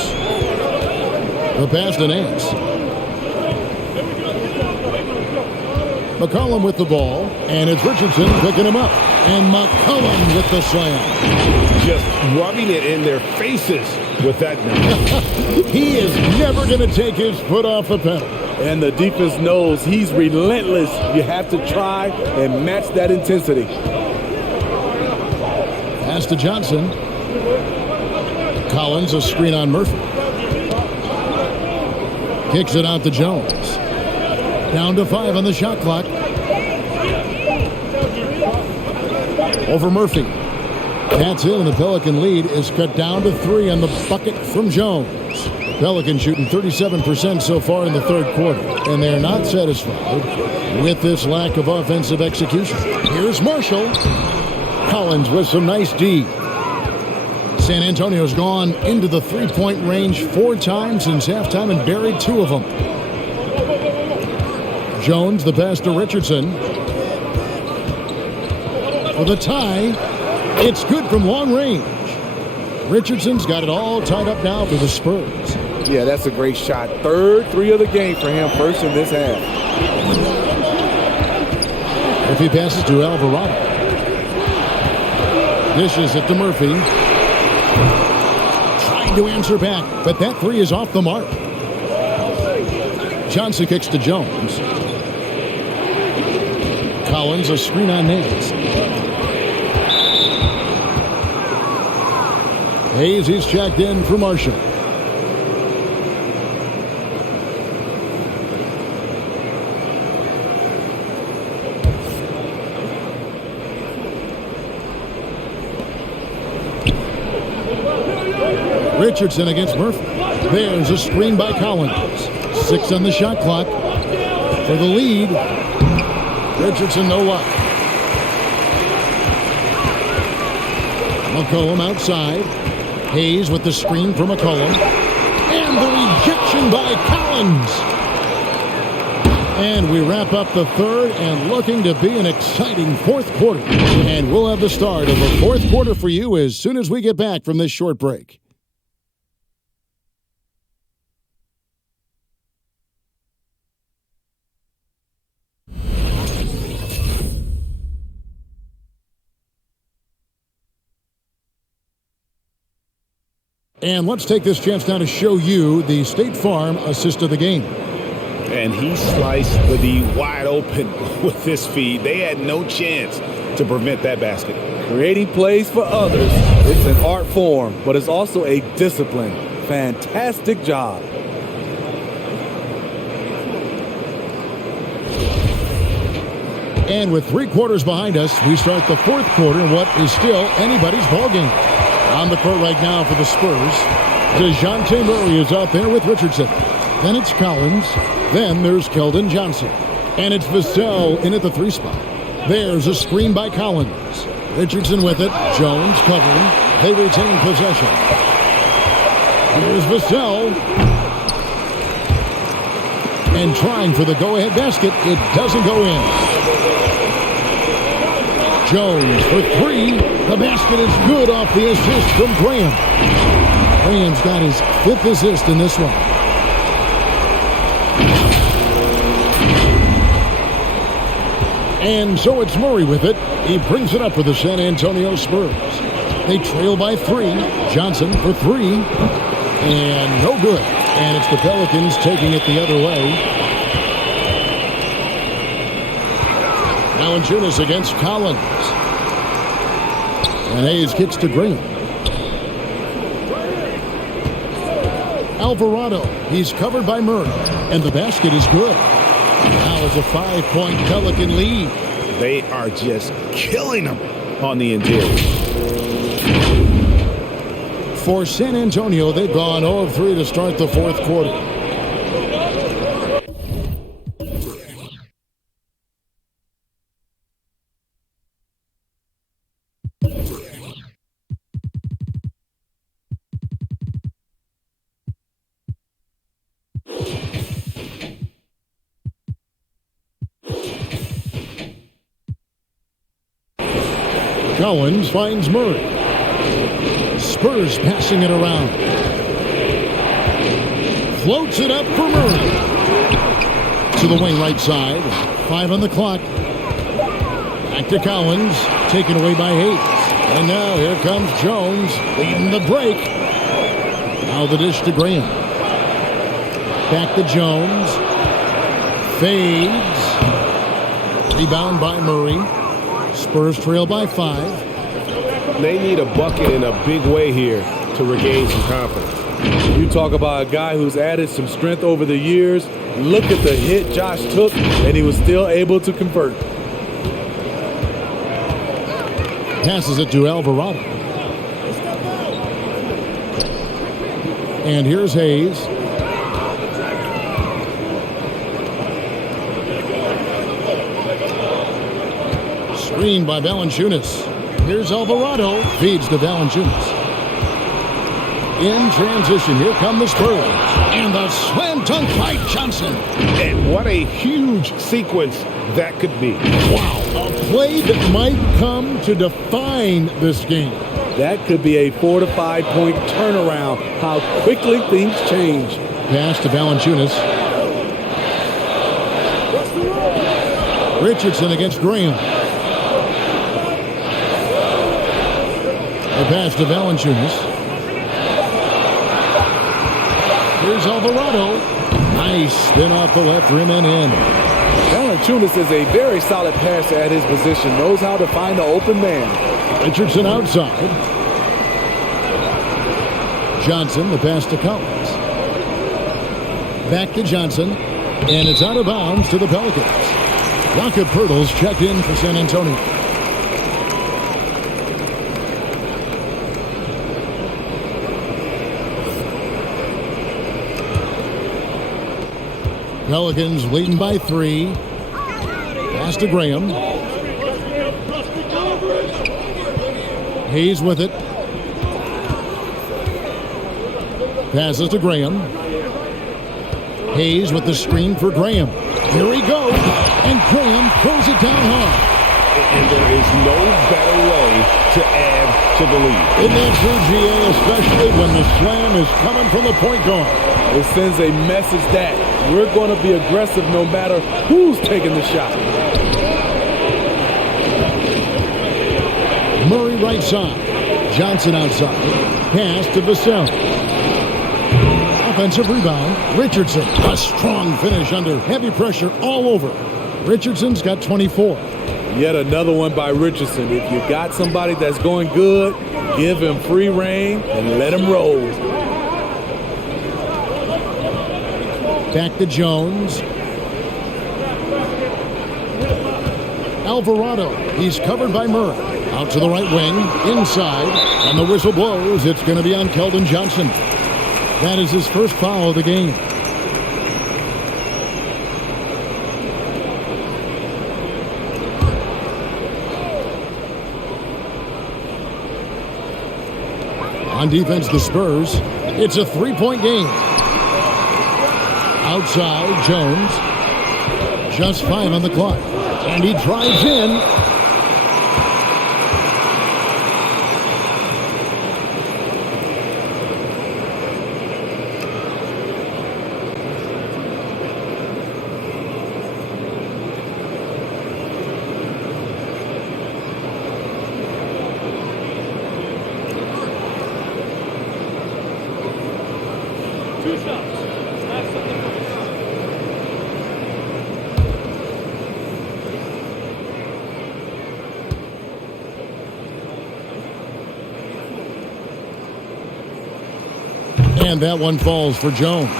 The pass to Nance. McCollum with the ball, and it's Richardson picking him up. And McCollum with the slam. Just rubbing it in their faces with that. He is never going to take his foot off the pedal. And the defense knows he's relentless. You have to try and match that intensity. Pass to Johnson. Collins, a screen on Murphy. Kicks it out to Jones. Down to 5 on the shot clock. Over Murphy. That's in, and the Pelican lead is cut down to 3 on the bucket from Jones. Pelican shooting 37% so far in the third quarter, and they're not satisfied with this lack of offensive execution. Here's Marshall. Collins with some nice D. San Antonio's gone into the three-point range 4 times since halftime and buried 2 of them. Jones, the pass to Richardson. For the tie, it's good from long range. Richardson's got it all tied up now for the Spurs. Yeah, that's a great shot. Third 3 of the game for him, first in this half. If he passes to Alvarado. Dishes it to Murphy. Trying to answer back, but that 3 is off the mark. Johnson kicks to Jones. Collins, a screen on Nance. Hayes, he's checked in for Marshall. Richardson against Murphy. There's a screen by Collins. 6 on the shot clock. For the lead, Richardson no luck. McCollum outside. Hayes with the screen for McCollum. And the rejection by Collins. And we wrap up the third and looking to be an exciting fourth quarter. And we'll have the start of the fourth quarter for you as soon as we get back from this short break. And let's take this chance now to show you the State Farm assist of the game. And he sliced the D wide open with this feed. They had no chance to prevent that basket. Creating plays for others, it's an art form, but it's also a discipline. Fantastic job. And with 3 quarters behind us, we start the fourth quarter in what is still anybody's ballgame. On the court right now for the Spurs, DeJounte Murray is out there with Richardson. Then it's Collins. Then there's Keldon Johnson. And it's Vassell in at the 3 spot. There's a screen by Collins. Richardson with it. Jones covering. They retain possession. Here's Vassell. And trying for the go-ahead basket. It doesn't go in. Jones for 3. The basket is good off the assist from Graham. Graham's got his 5th assist in this one. And so it's Murray with it. He brings it up for the San Antonio Spurs. They trail by 3. Johnson for 3. And no good. And it's the Pelicans taking it the other way. Valanciunas against Collins. And Hayes kicks to Graham. Alvarado. He's covered by Murray. And the basket is good. Now it's a 5-point Pelican lead. They are just killing them on the interior. For San Antonio, they've gone 0 of 3 to start the fourth quarter. Collins finds Murray. Spurs passing it around. Floats it up for Murray. To the wing right side. 5 on the clock. Back to Collins. Taken away by Hayes. And now here comes Jones leading the break. Now the dish to Graham. Back to Jones. Fades. Rebound by Murray. Spurs trail by 5. They need a bucket in a big way here to regain some confidence. You talk about a guy who's added some strength over the years. Look at the hit Josh took, and he was still able to convert. Passes it to Alvarado. And here's Hayes. Screened by Valanciunas. Here's Alvarado. Feeds to Valanciunas. In transition, here come the Spurs. And the slam dunk by Johnson. And what a huge sequence that could be. Wow. A play that might come to define this game. That could be a 4 to 5 point turnaround. How quickly things change. Pass to Valanciunas. Richardson against Graham. The pass to Valanciunas. Here's Alvarado. Nice spin off the left rim and in. Valanciunas is a very solid passer at his position. Knows how to find the open man. Richardson outside. Johnson, the pass to Collins. Back to Johnson. And it's out of bounds to the Pelicans. Rocket Pirtle's checked in for San Antonio. Pelicans leading by 3. Pass to Graham. Hayes with it. Passes to Graham. Hayes with the screen for Graham. Here he goes. And Graham throws it down hard. And there is no better way to add to the lead. Isn't that true, GA, especially when the slam is coming from the point guard? It sends a message that we're going to be aggressive no matter who's taking the shot. Murray right side. Johnson outside. Pass to Vassell. Offensive rebound. Richardson. A strong finish under heavy pressure all over. Richardson's got 24. Yet another one by Richardson. If you got somebody that's going good, give him free reign and let him roll. Back to Jones. Alvarado. He's covered by Murray. Out to the right wing. Inside. And the whistle blows. It's going to be on Keldon Johnson. That is his first foul of the game. On defense, the Spurs. It's a three-point game. Outside, Jones. Just 5 on the clock. And he drives in. And that one falls for Jones.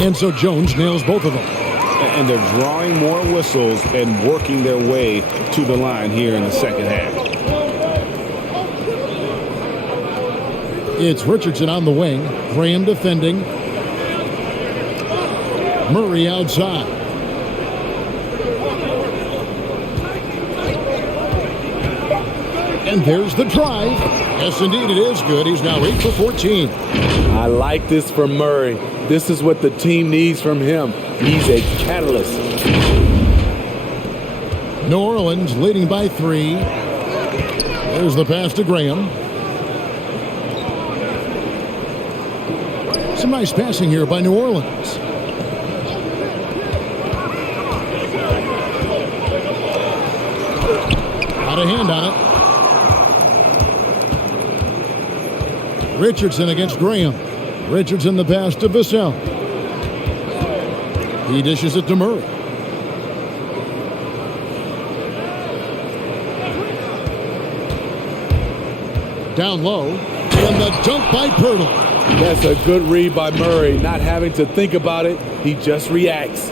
And so Jones nails both of them. And they're drawing more whistles and working their way to the line here in the second half. It's Richardson on the wing. Graham defending. Murray outside. And there's the drive. Yes, indeed, it is good. He's now 8 for 14. I like this from Murray. This is what the team needs from him. He's a catalyst. New Orleans leading by 3. There's the pass to Graham. Some nice passing here by New Orleans. Got a hand on it. Richardson against Graham. Richardson the pass to Vassell. He dishes it to Murray. Down low. And the dunk by Pirtle. That's a good read by Murray. Not having to think about it, he just reacts.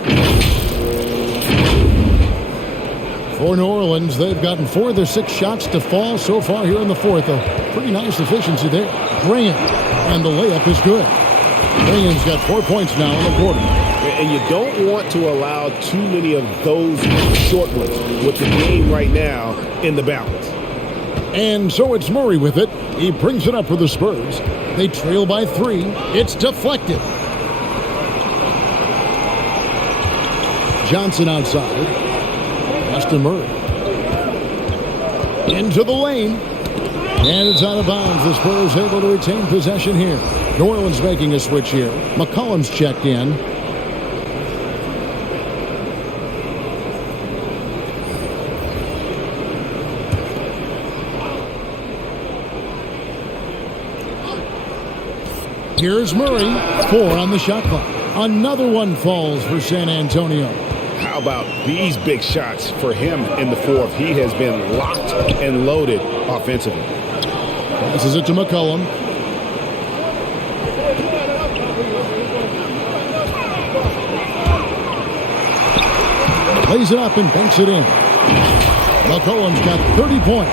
For New Orleans, they've gotten 4 of their 6 shots to fall so far here in the fourth. A pretty nice efficiency there. Graham. And the layup is good. Graham's got 4 points now in the quarter. And you don't want to allow too many of those short ones with the game right now in the balance. And so it's Murray with it. He brings it up for the Spurs. They trail by 3. It's deflected. Johnson outside. Pass to Murray. Into the lane. And it's out of bounds. The Spurs able to retain possession here. New Orleans making a switch here. McCollum's checked in. Here's Murray. 4 on the shot clock. Another one falls for San Antonio. How about these big shots for him in the fourth? He has been locked and loaded offensively. Passes it to McCollum. Lays it up and banks it in. McCollum's got 30 points.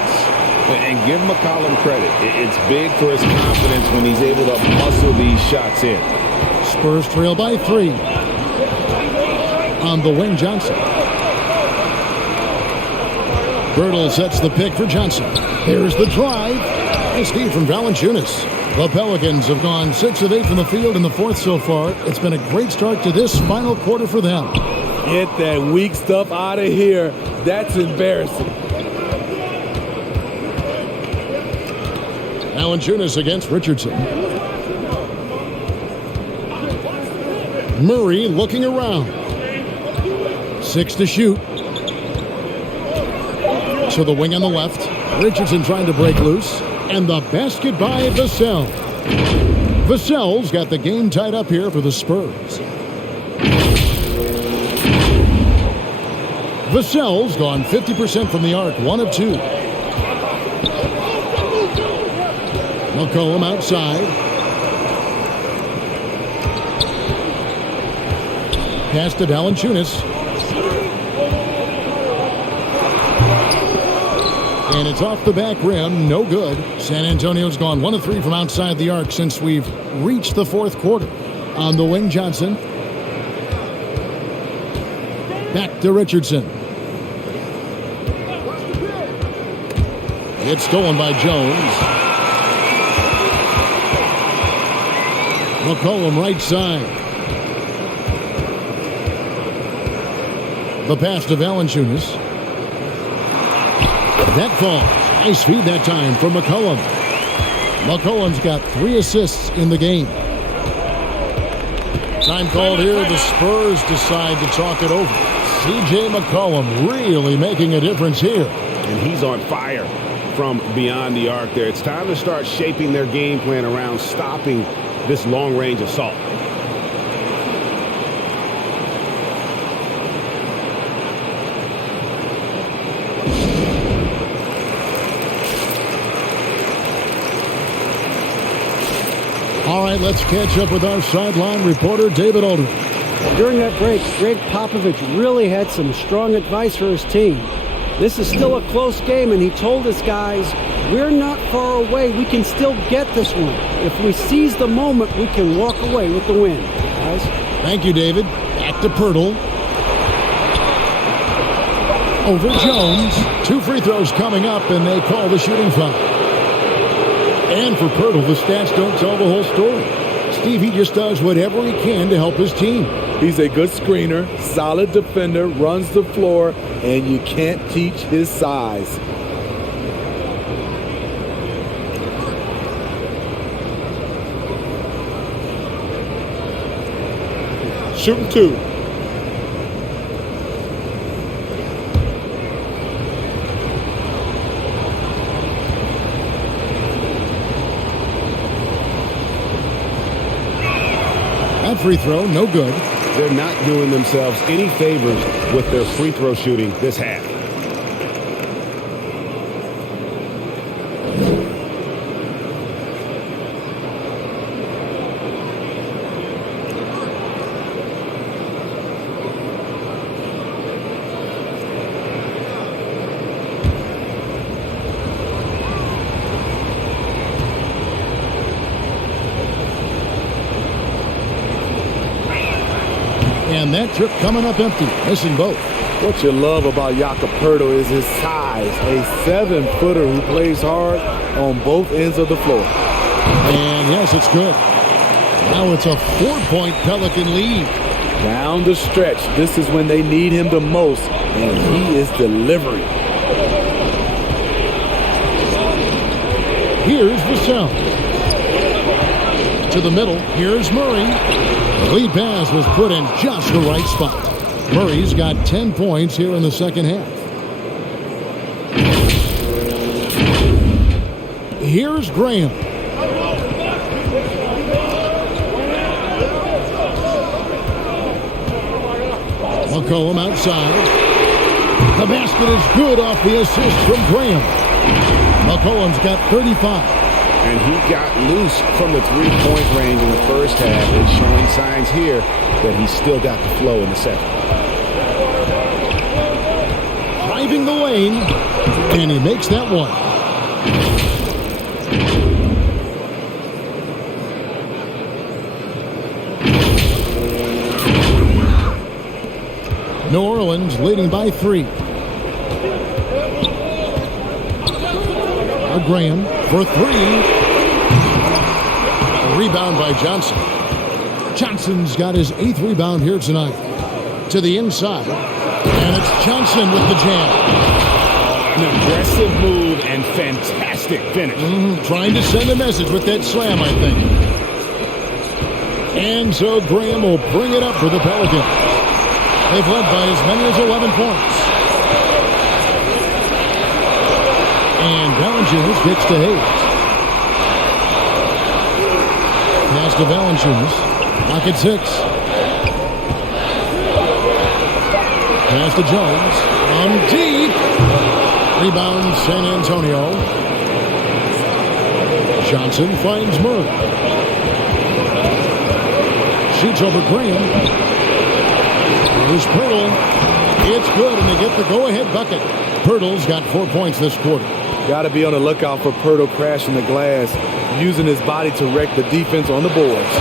And give McCollum credit. It's big for his confidence when he's able to muscle these shots in. Spurs trail by 3. On the wing, Johnson. Birtle sets the pick for Johnson. Here's the drive. And Steve from Valanciunas. The Pelicans have gone 6 of 8 from the field in the fourth so far. It's been a great start to this final quarter for them. Get that weak stuff out of here. That's embarrassing. Valanciunas against Richardson. Murray looking around. 6 to shoot. To the wing on the left. Richardson trying to break loose. And the basket by Vassell. Vassell's got the game tied up here for the Spurs. Vassell's gone 50% from the arc, 1 of 2. McCollum outside. Pass to Valanciunas. And it's off the back rim, no good. San Antonio's gone 1 of 3 from outside the arc since we've reached the fourth quarter. On the wing, Johnson. Back to Richardson. It's stolen by Jones. McCollum right side. The pass to Valanciunas. That falls. Nice feed that time from McCollum. McCollum's got 3 assists in the game. Time called here. The Spurs decide to talk it over. C.J. McCollum really making a difference here. And he's on fire from beyond the arc there. It's time to start shaping their game plan around stopping this long-range assault. All right, let's catch up with our sideline reporter, David Aldridge. During that break, Greg Popovich really had some strong advice for his team. This is still a close game, and he told his guys, we're not far away. We can still get this one. If we seize the moment, we can walk away with the win. Guys? Thank you, David. Back to Pirtle. Over Jones. 2 free throws coming up, and they call the shooting foul. And for Pirtle, the stats don't tell the whole story. Steve, he just does whatever he can to help his team. He's a good screener, solid defender, runs the floor, and you can't teach his size. Shooting 2. That free throw, no good. They're not doing themselves any favors with their free throw shooting this half. And that trip coming up empty, missing both. What you love about Jakob Poeltl is his size, a 7-footer who plays hard on both ends of the floor. And yes, it's good. Now it's a 4-point Pelican lead. Down the stretch, this is when they need him the most, and he is delivering. Here's Vassell. To the middle, here's Murray. The lead pass was put in just the right spot. Murray's got 10 points here in the second half. Here's Graham. McCollum outside. The basket is good off the assist from Graham. McCollum's got 35. And he got loose from the three-point range in the first half and showing signs here that he's still got the flow in the second. Driving the lane, and he makes that one. New Orleans leading by 3. Graham for 3. A rebound by Johnson. Johnson's got his 8th rebound here tonight. To the inside. And it's Johnson with the jam. An aggressive move and fantastic finish. Trying to send a message with that slam, I think. And so Graham will bring it up for the Pelicans. They've led by as many as 11 points. And Valanciunas gets to Hayes. Pass to Valanciunas. Clock at 6. Pass to Jones. On deep. Rebound San Antonio. Johnson finds Murray. Shoots over Graham. Here's Pirtle. It's good, and they get the go-ahead bucket. Pirtle's got 4 points this quarter. Got to be on the lookout for Pirtle crashing the glass, using his body to wreck the defense on the boards.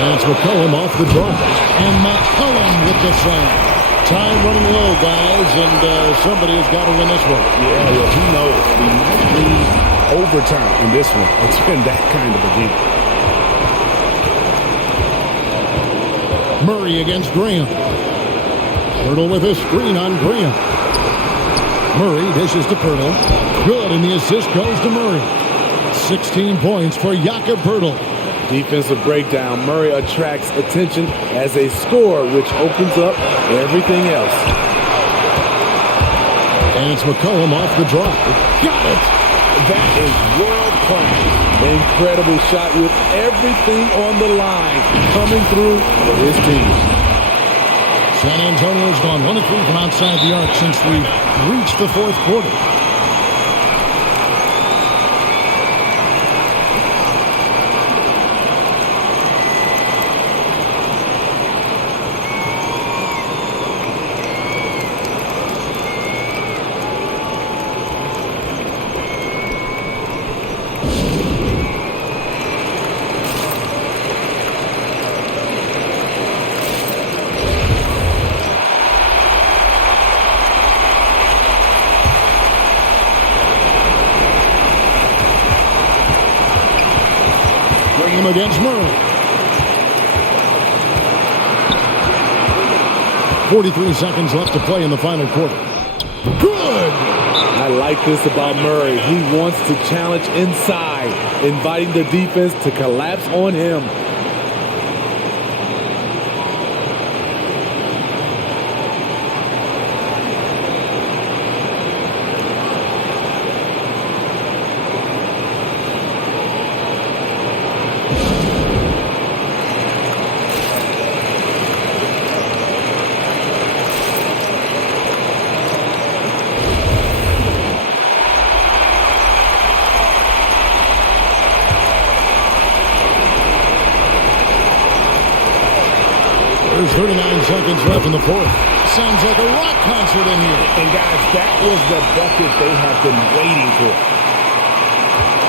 And it's McCollum off the drive. And McCollum with the slam. Time running low, guys, and somebody has got to win this one. Yeah, well, he knows we might need overtime in this one. It's been that kind of a game. Murray against Graham. Pirtle with a screen on Graham. Murray dishes to Pirtle. Good, and the assist goes to Murray. 16 points for Jakob Pirtle. Defensive breakdown. Murray attracts attention as a scorer, which opens up everything else. And it's McCollum off the drive. Got it! That is world class. Incredible shot with everything on the line coming through for his team. San Antonio's gone 1 of 3 from outside the arc since we've reached the fourth quarter. Against Murray. 43 seconds left to play in the final quarter. Good! I like this about Murray. He wants to challenge inside, inviting the defense to collapse on him. There's 39 seconds left in the fourth. Sounds like a rock concert in here. And guys, that was the bucket they have been waiting for.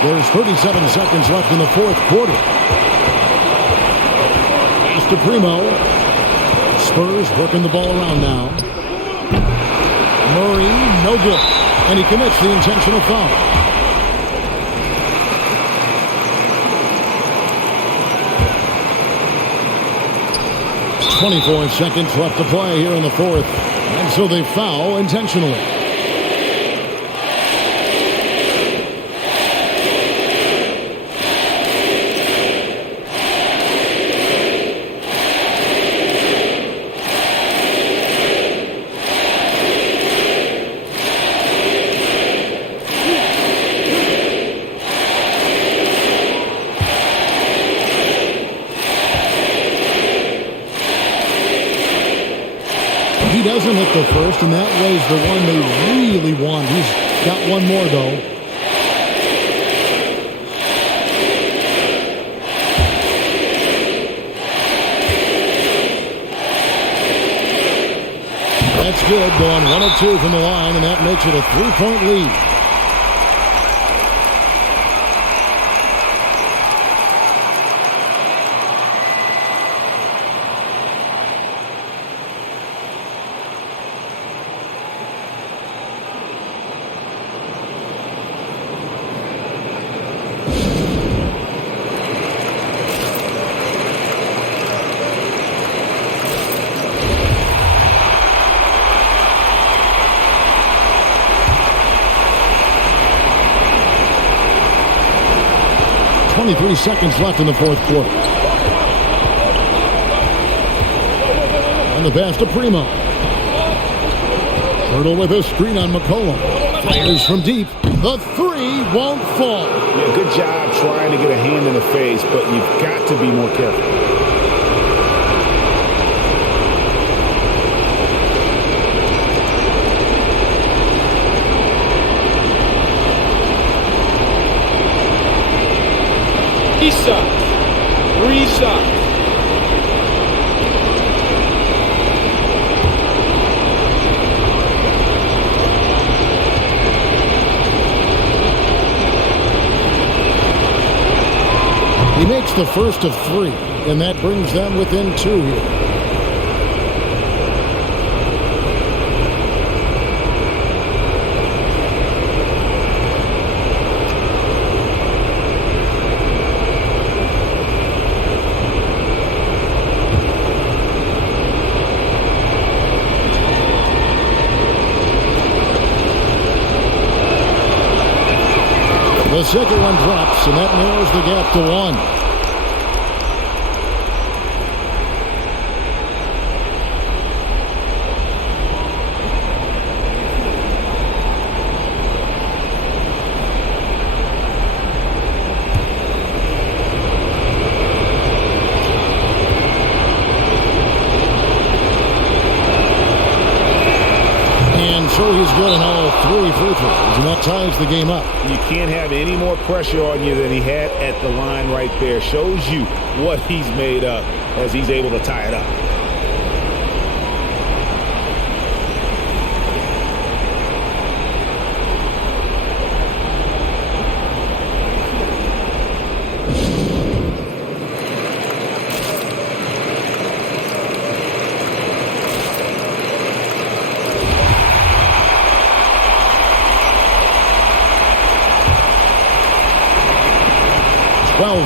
There's 37 seconds left in the fourth quarter. Pass to Primo. Spurs working the ball around now. Murray, no good. And he commits the intentional foul. 24 seconds left to play here in the fourth. And so they foul intentionally. He doesn't hit the first, and that was the one they really want. He's got one more, though. That's good, going 1 of 2 from the line, and that makes it a 3-point lead. 23 seconds left in the fourth quarter. And the pass to Primo. Hurdle with a screen on McCollum. Fires from deep. The three won't fall. Yeah, good job trying to get a hand in the face, but you've got to be more careful. Three shots. He makes the first of three, and that brings them within two here. The second one drops, and that narrows the gap to one. So he's good on all three free throws, and that ties the game up. You can't have any more pressure on you than he had at the line right there. Shows you what he's made up as he's able to tie it up.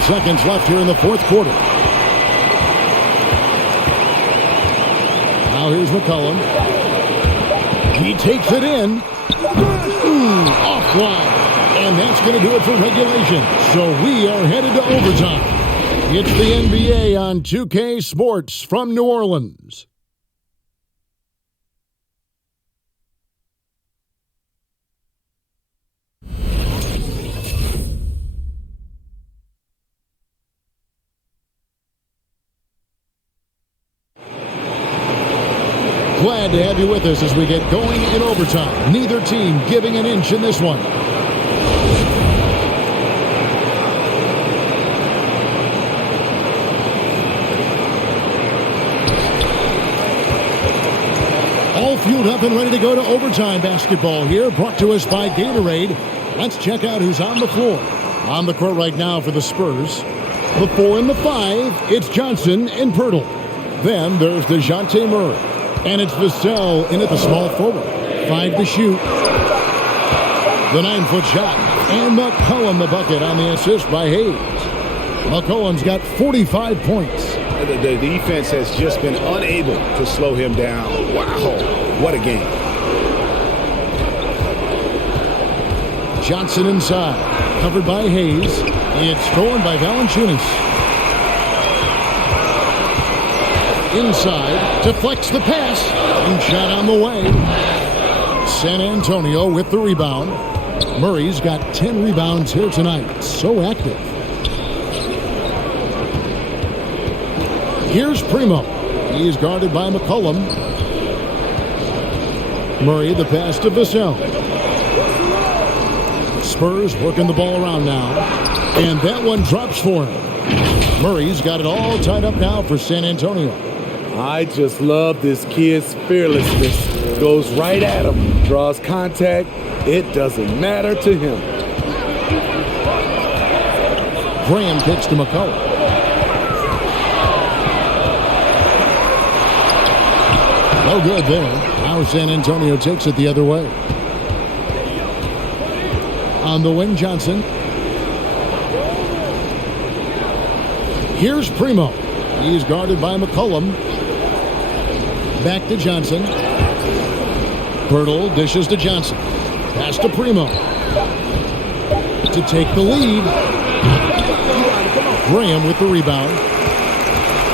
Seconds left here in the fourth quarter. Now here's McCollum. He takes it in. Offline. And that's going to do it for regulation. So we are headed to overtime. It's the NBA on 2K Sports from New Orleans. Glad to have you with us as we get going in overtime. Neither team giving an inch in this one. All fueled up and ready to go to overtime basketball here, brought to us by Gatorade. Let's check out who's on the floor. On the court right now for the Spurs. The 4 and the 5, it's Johnson and Pirtle. Then there's DeJounte Murray. And it's Vassell in at the small forward. 5 to shoot. The 9-foot shot. And McCollum the bucket on the assist by Hayes. McCollum's got 45 points. The defense has just been unable to slow him down. Wow, what a game. Johnson inside. Covered by Hayes. It's stolen by Valanciunas. Inside, deflects the pass, and shot on the way. San Antonio with the rebound. Murray's got 10 rebounds here tonight. So active. Here's Primo. He's guarded by McCollum. Murray the pass to Vassell. Spurs working the ball around now. And that one drops for him. Murray's got it all tied up now for San Antonio. I just love this kid's fearlessness. Goes right at him, draws contact. It doesn't matter to him. Graham kicks to McCollum. No good there. Now San Antonio takes it the other way. On the wing, Johnson. Here's Primo. He's guarded by McCollum. Back to Johnson. Pirtle dishes to Johnson. Pass to Primo. To take the lead. Graham with the rebound.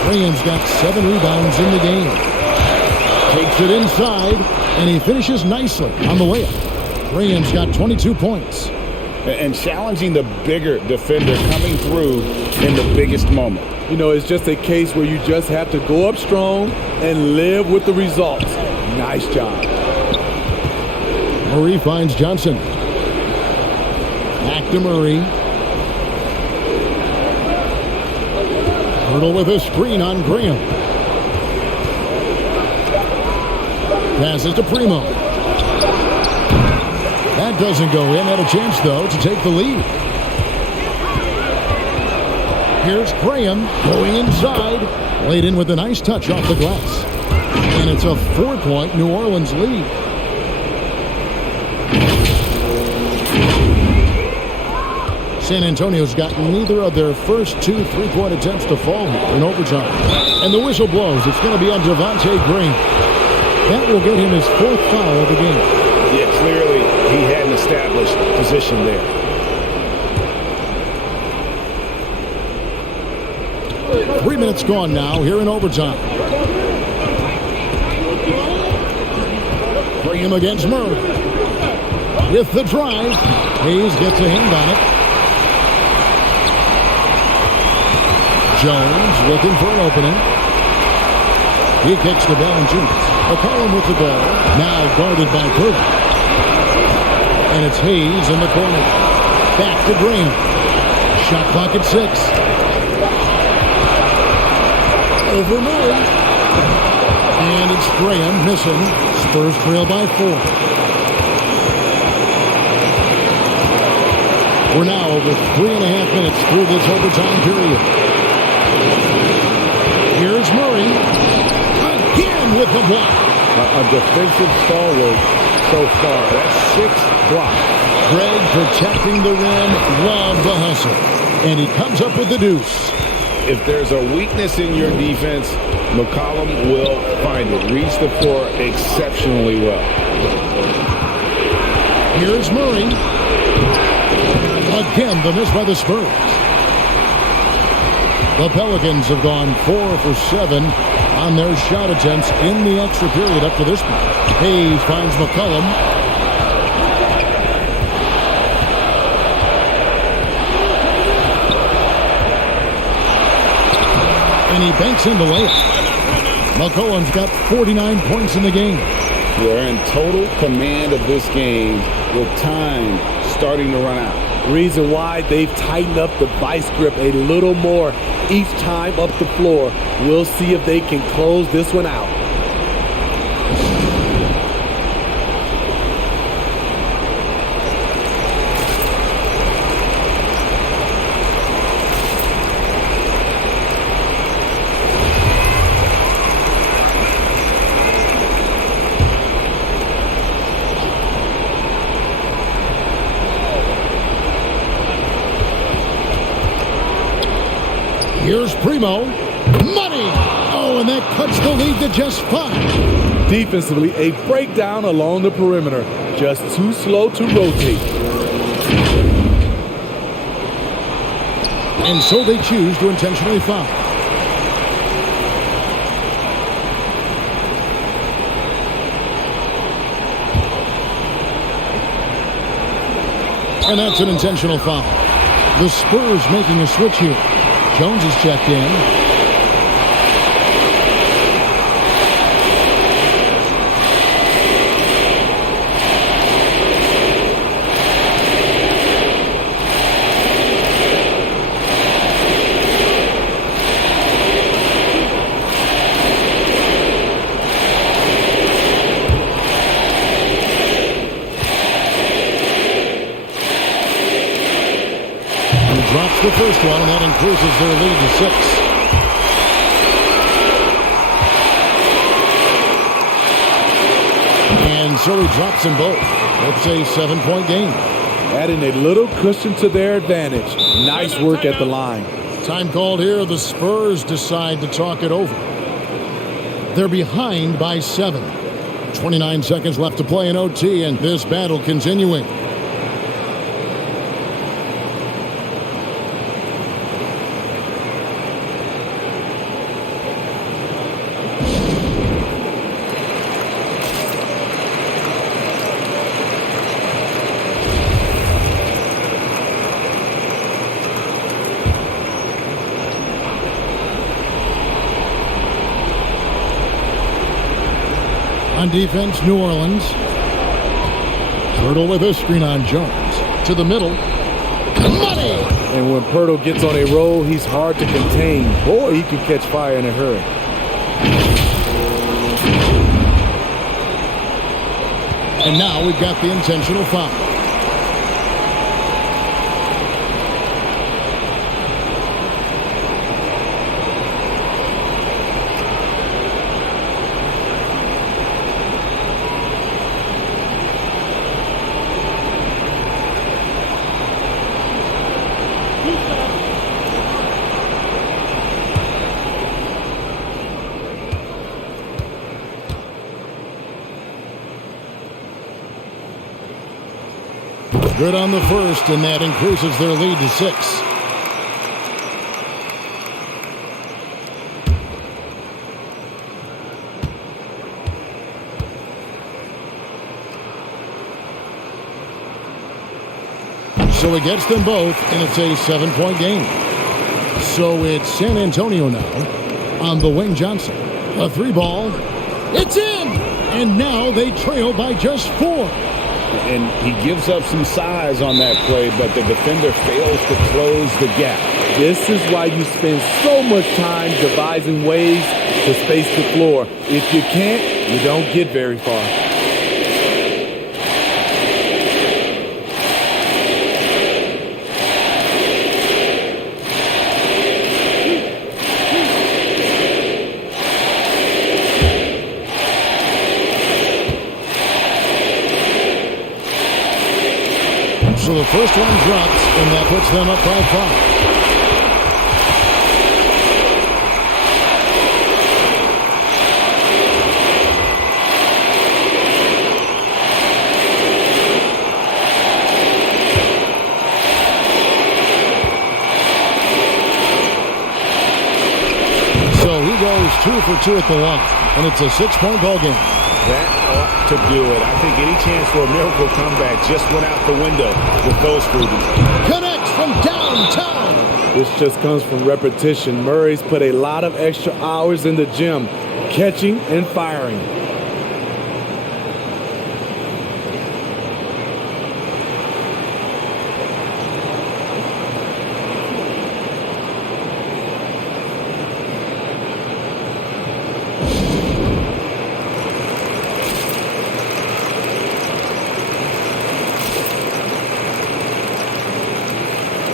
Graham's got 7 rebounds in the game. Takes it inside, and he finishes nicely on the layup. Graham's got 22 points. And challenging the bigger defender coming through in the biggest moment. You know, it's just a case where you just have to go up strong and live with the results. Nice job. Murray finds Johnson. Back to Murray. Hurdle with a screen on Graham. Passes to Primo. That doesn't go in. Had a chance, though, to take the lead. Here's Graham going inside. Laid in with a nice touch off the glass. And it's a 4-point New Orleans lead. San Antonio's got neither of their first 2 3-point attempts to fall here in overtime. And the whistle blows. It's going to be on Devontae Green. That will get him his 4th foul of the game. Yeah, clearly he had an established position there. Three minutes gone now here in overtime. Graham against Murray. With the drive, Hayes gets a hand on it. Jones looking for an opening. He kicks the ball and shoots. Mccollum with the ball. Now guarded by Purdy. And it's Hayes in the corner. Back to Graham. Shot clock at 6. Over Murray. And it's Graham missing. Spurs trail by 4. We're now over 3.5 minutes through this overtime period. Here's Murray. Again with the block. A defensive stalwart so far. That's 6 blocks. Greg protecting the rim. Love the hustle. And he comes up with the deuce. If there's a weakness in your defense, McCollum will find it. Reads the floor exceptionally well. Here's Murray. Again, the miss by the Spurs. The Pelicans have gone 4 for 7 on their shot attempts in the extra period up to this point. Hayes finds McCollum. And he banks in the layup. McCollum's got 49 points in the game. They're in total command of this game with time starting to run out. Reason why they've tightened up the vice grip a little more each time up the floor. We'll see if they can close this one out. Here's Primo. Money! Oh, and that cuts the lead to just 5. Defensively, a breakdown along the perimeter. Just too slow to rotate. And so they choose to intentionally foul. And that's an intentional foul. The Spurs making a switch here. Jones is checked in. Drops the first one, and that increases their lead to 6. And so he drops them both. It's a 7-point game. Adding a little cushion to their advantage. Nice work at the line. Time called here. The Spurs decide to talk it over. They're behind by 7. 29 seconds left to play in OT, and this battle continuing. On defense, New Orleans. Pirtle with a screen on Jones. To the middle. Money! And when Pirtle gets on a roll, he's hard to contain. Boy, he can catch fire in a hurry. And now we've got the intentional foul. Good on the first, and that increases their lead to 6. So it gets them both, and it's a 7-point game. So it's San Antonio now on the wing. Johnson. A 3-ball. It's in! And now they trail by just 4. And he gives up some size on that play, but the defender fails to close the gap. This is why you spend so much time devising ways to space the floor. If you can't, you don't get very far. So the first one drops, and that puts them up by 5. So he goes 2 for 2 at the line, and it's a 6-point ball game. That ought to do it. I think any chance for a miracle comeback just went out the window with those freebies. Connects from downtown. This just comes from repetition. Murray's put a lot of extra hours in the gym, catching and firing.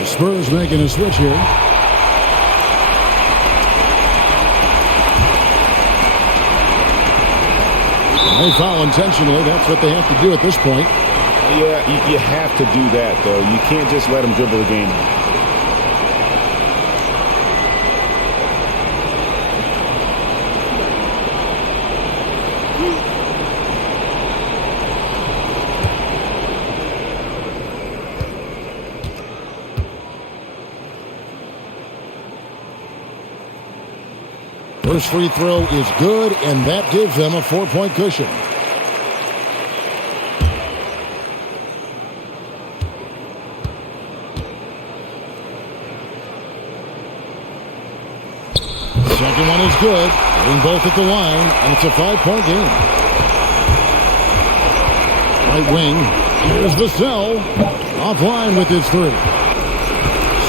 Spurs making a switch here. They foul intentionally. That's what they have to do at this point. Yeah, you have to do that, though. You can't just let them dribble the game. First free throw is good, and that gives them a 4-point cushion. Second one is good. Hitting both at the line, and it's a 5-point game. Right wing. Here's Vassell. Offline with his 3.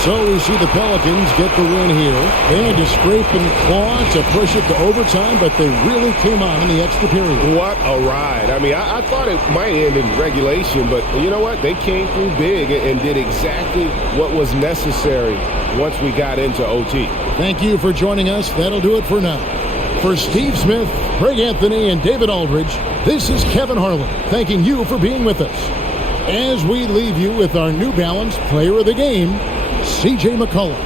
So we see the Pelicans get the win here. They had to scrape and claw to push it to overtime, but they really came on in the extra period. What a ride. I mean, I thought it might end in regulation, but you know what? They came through big and did exactly what was necessary once we got into OT. Thank you for joining us. That'll do it for now. For Steve Smith, Craig Anthony, and David Aldridge, this is Kevin Harlan thanking you for being with us. As we leave you with our New Balance Player of the Game, C.J. McCollum.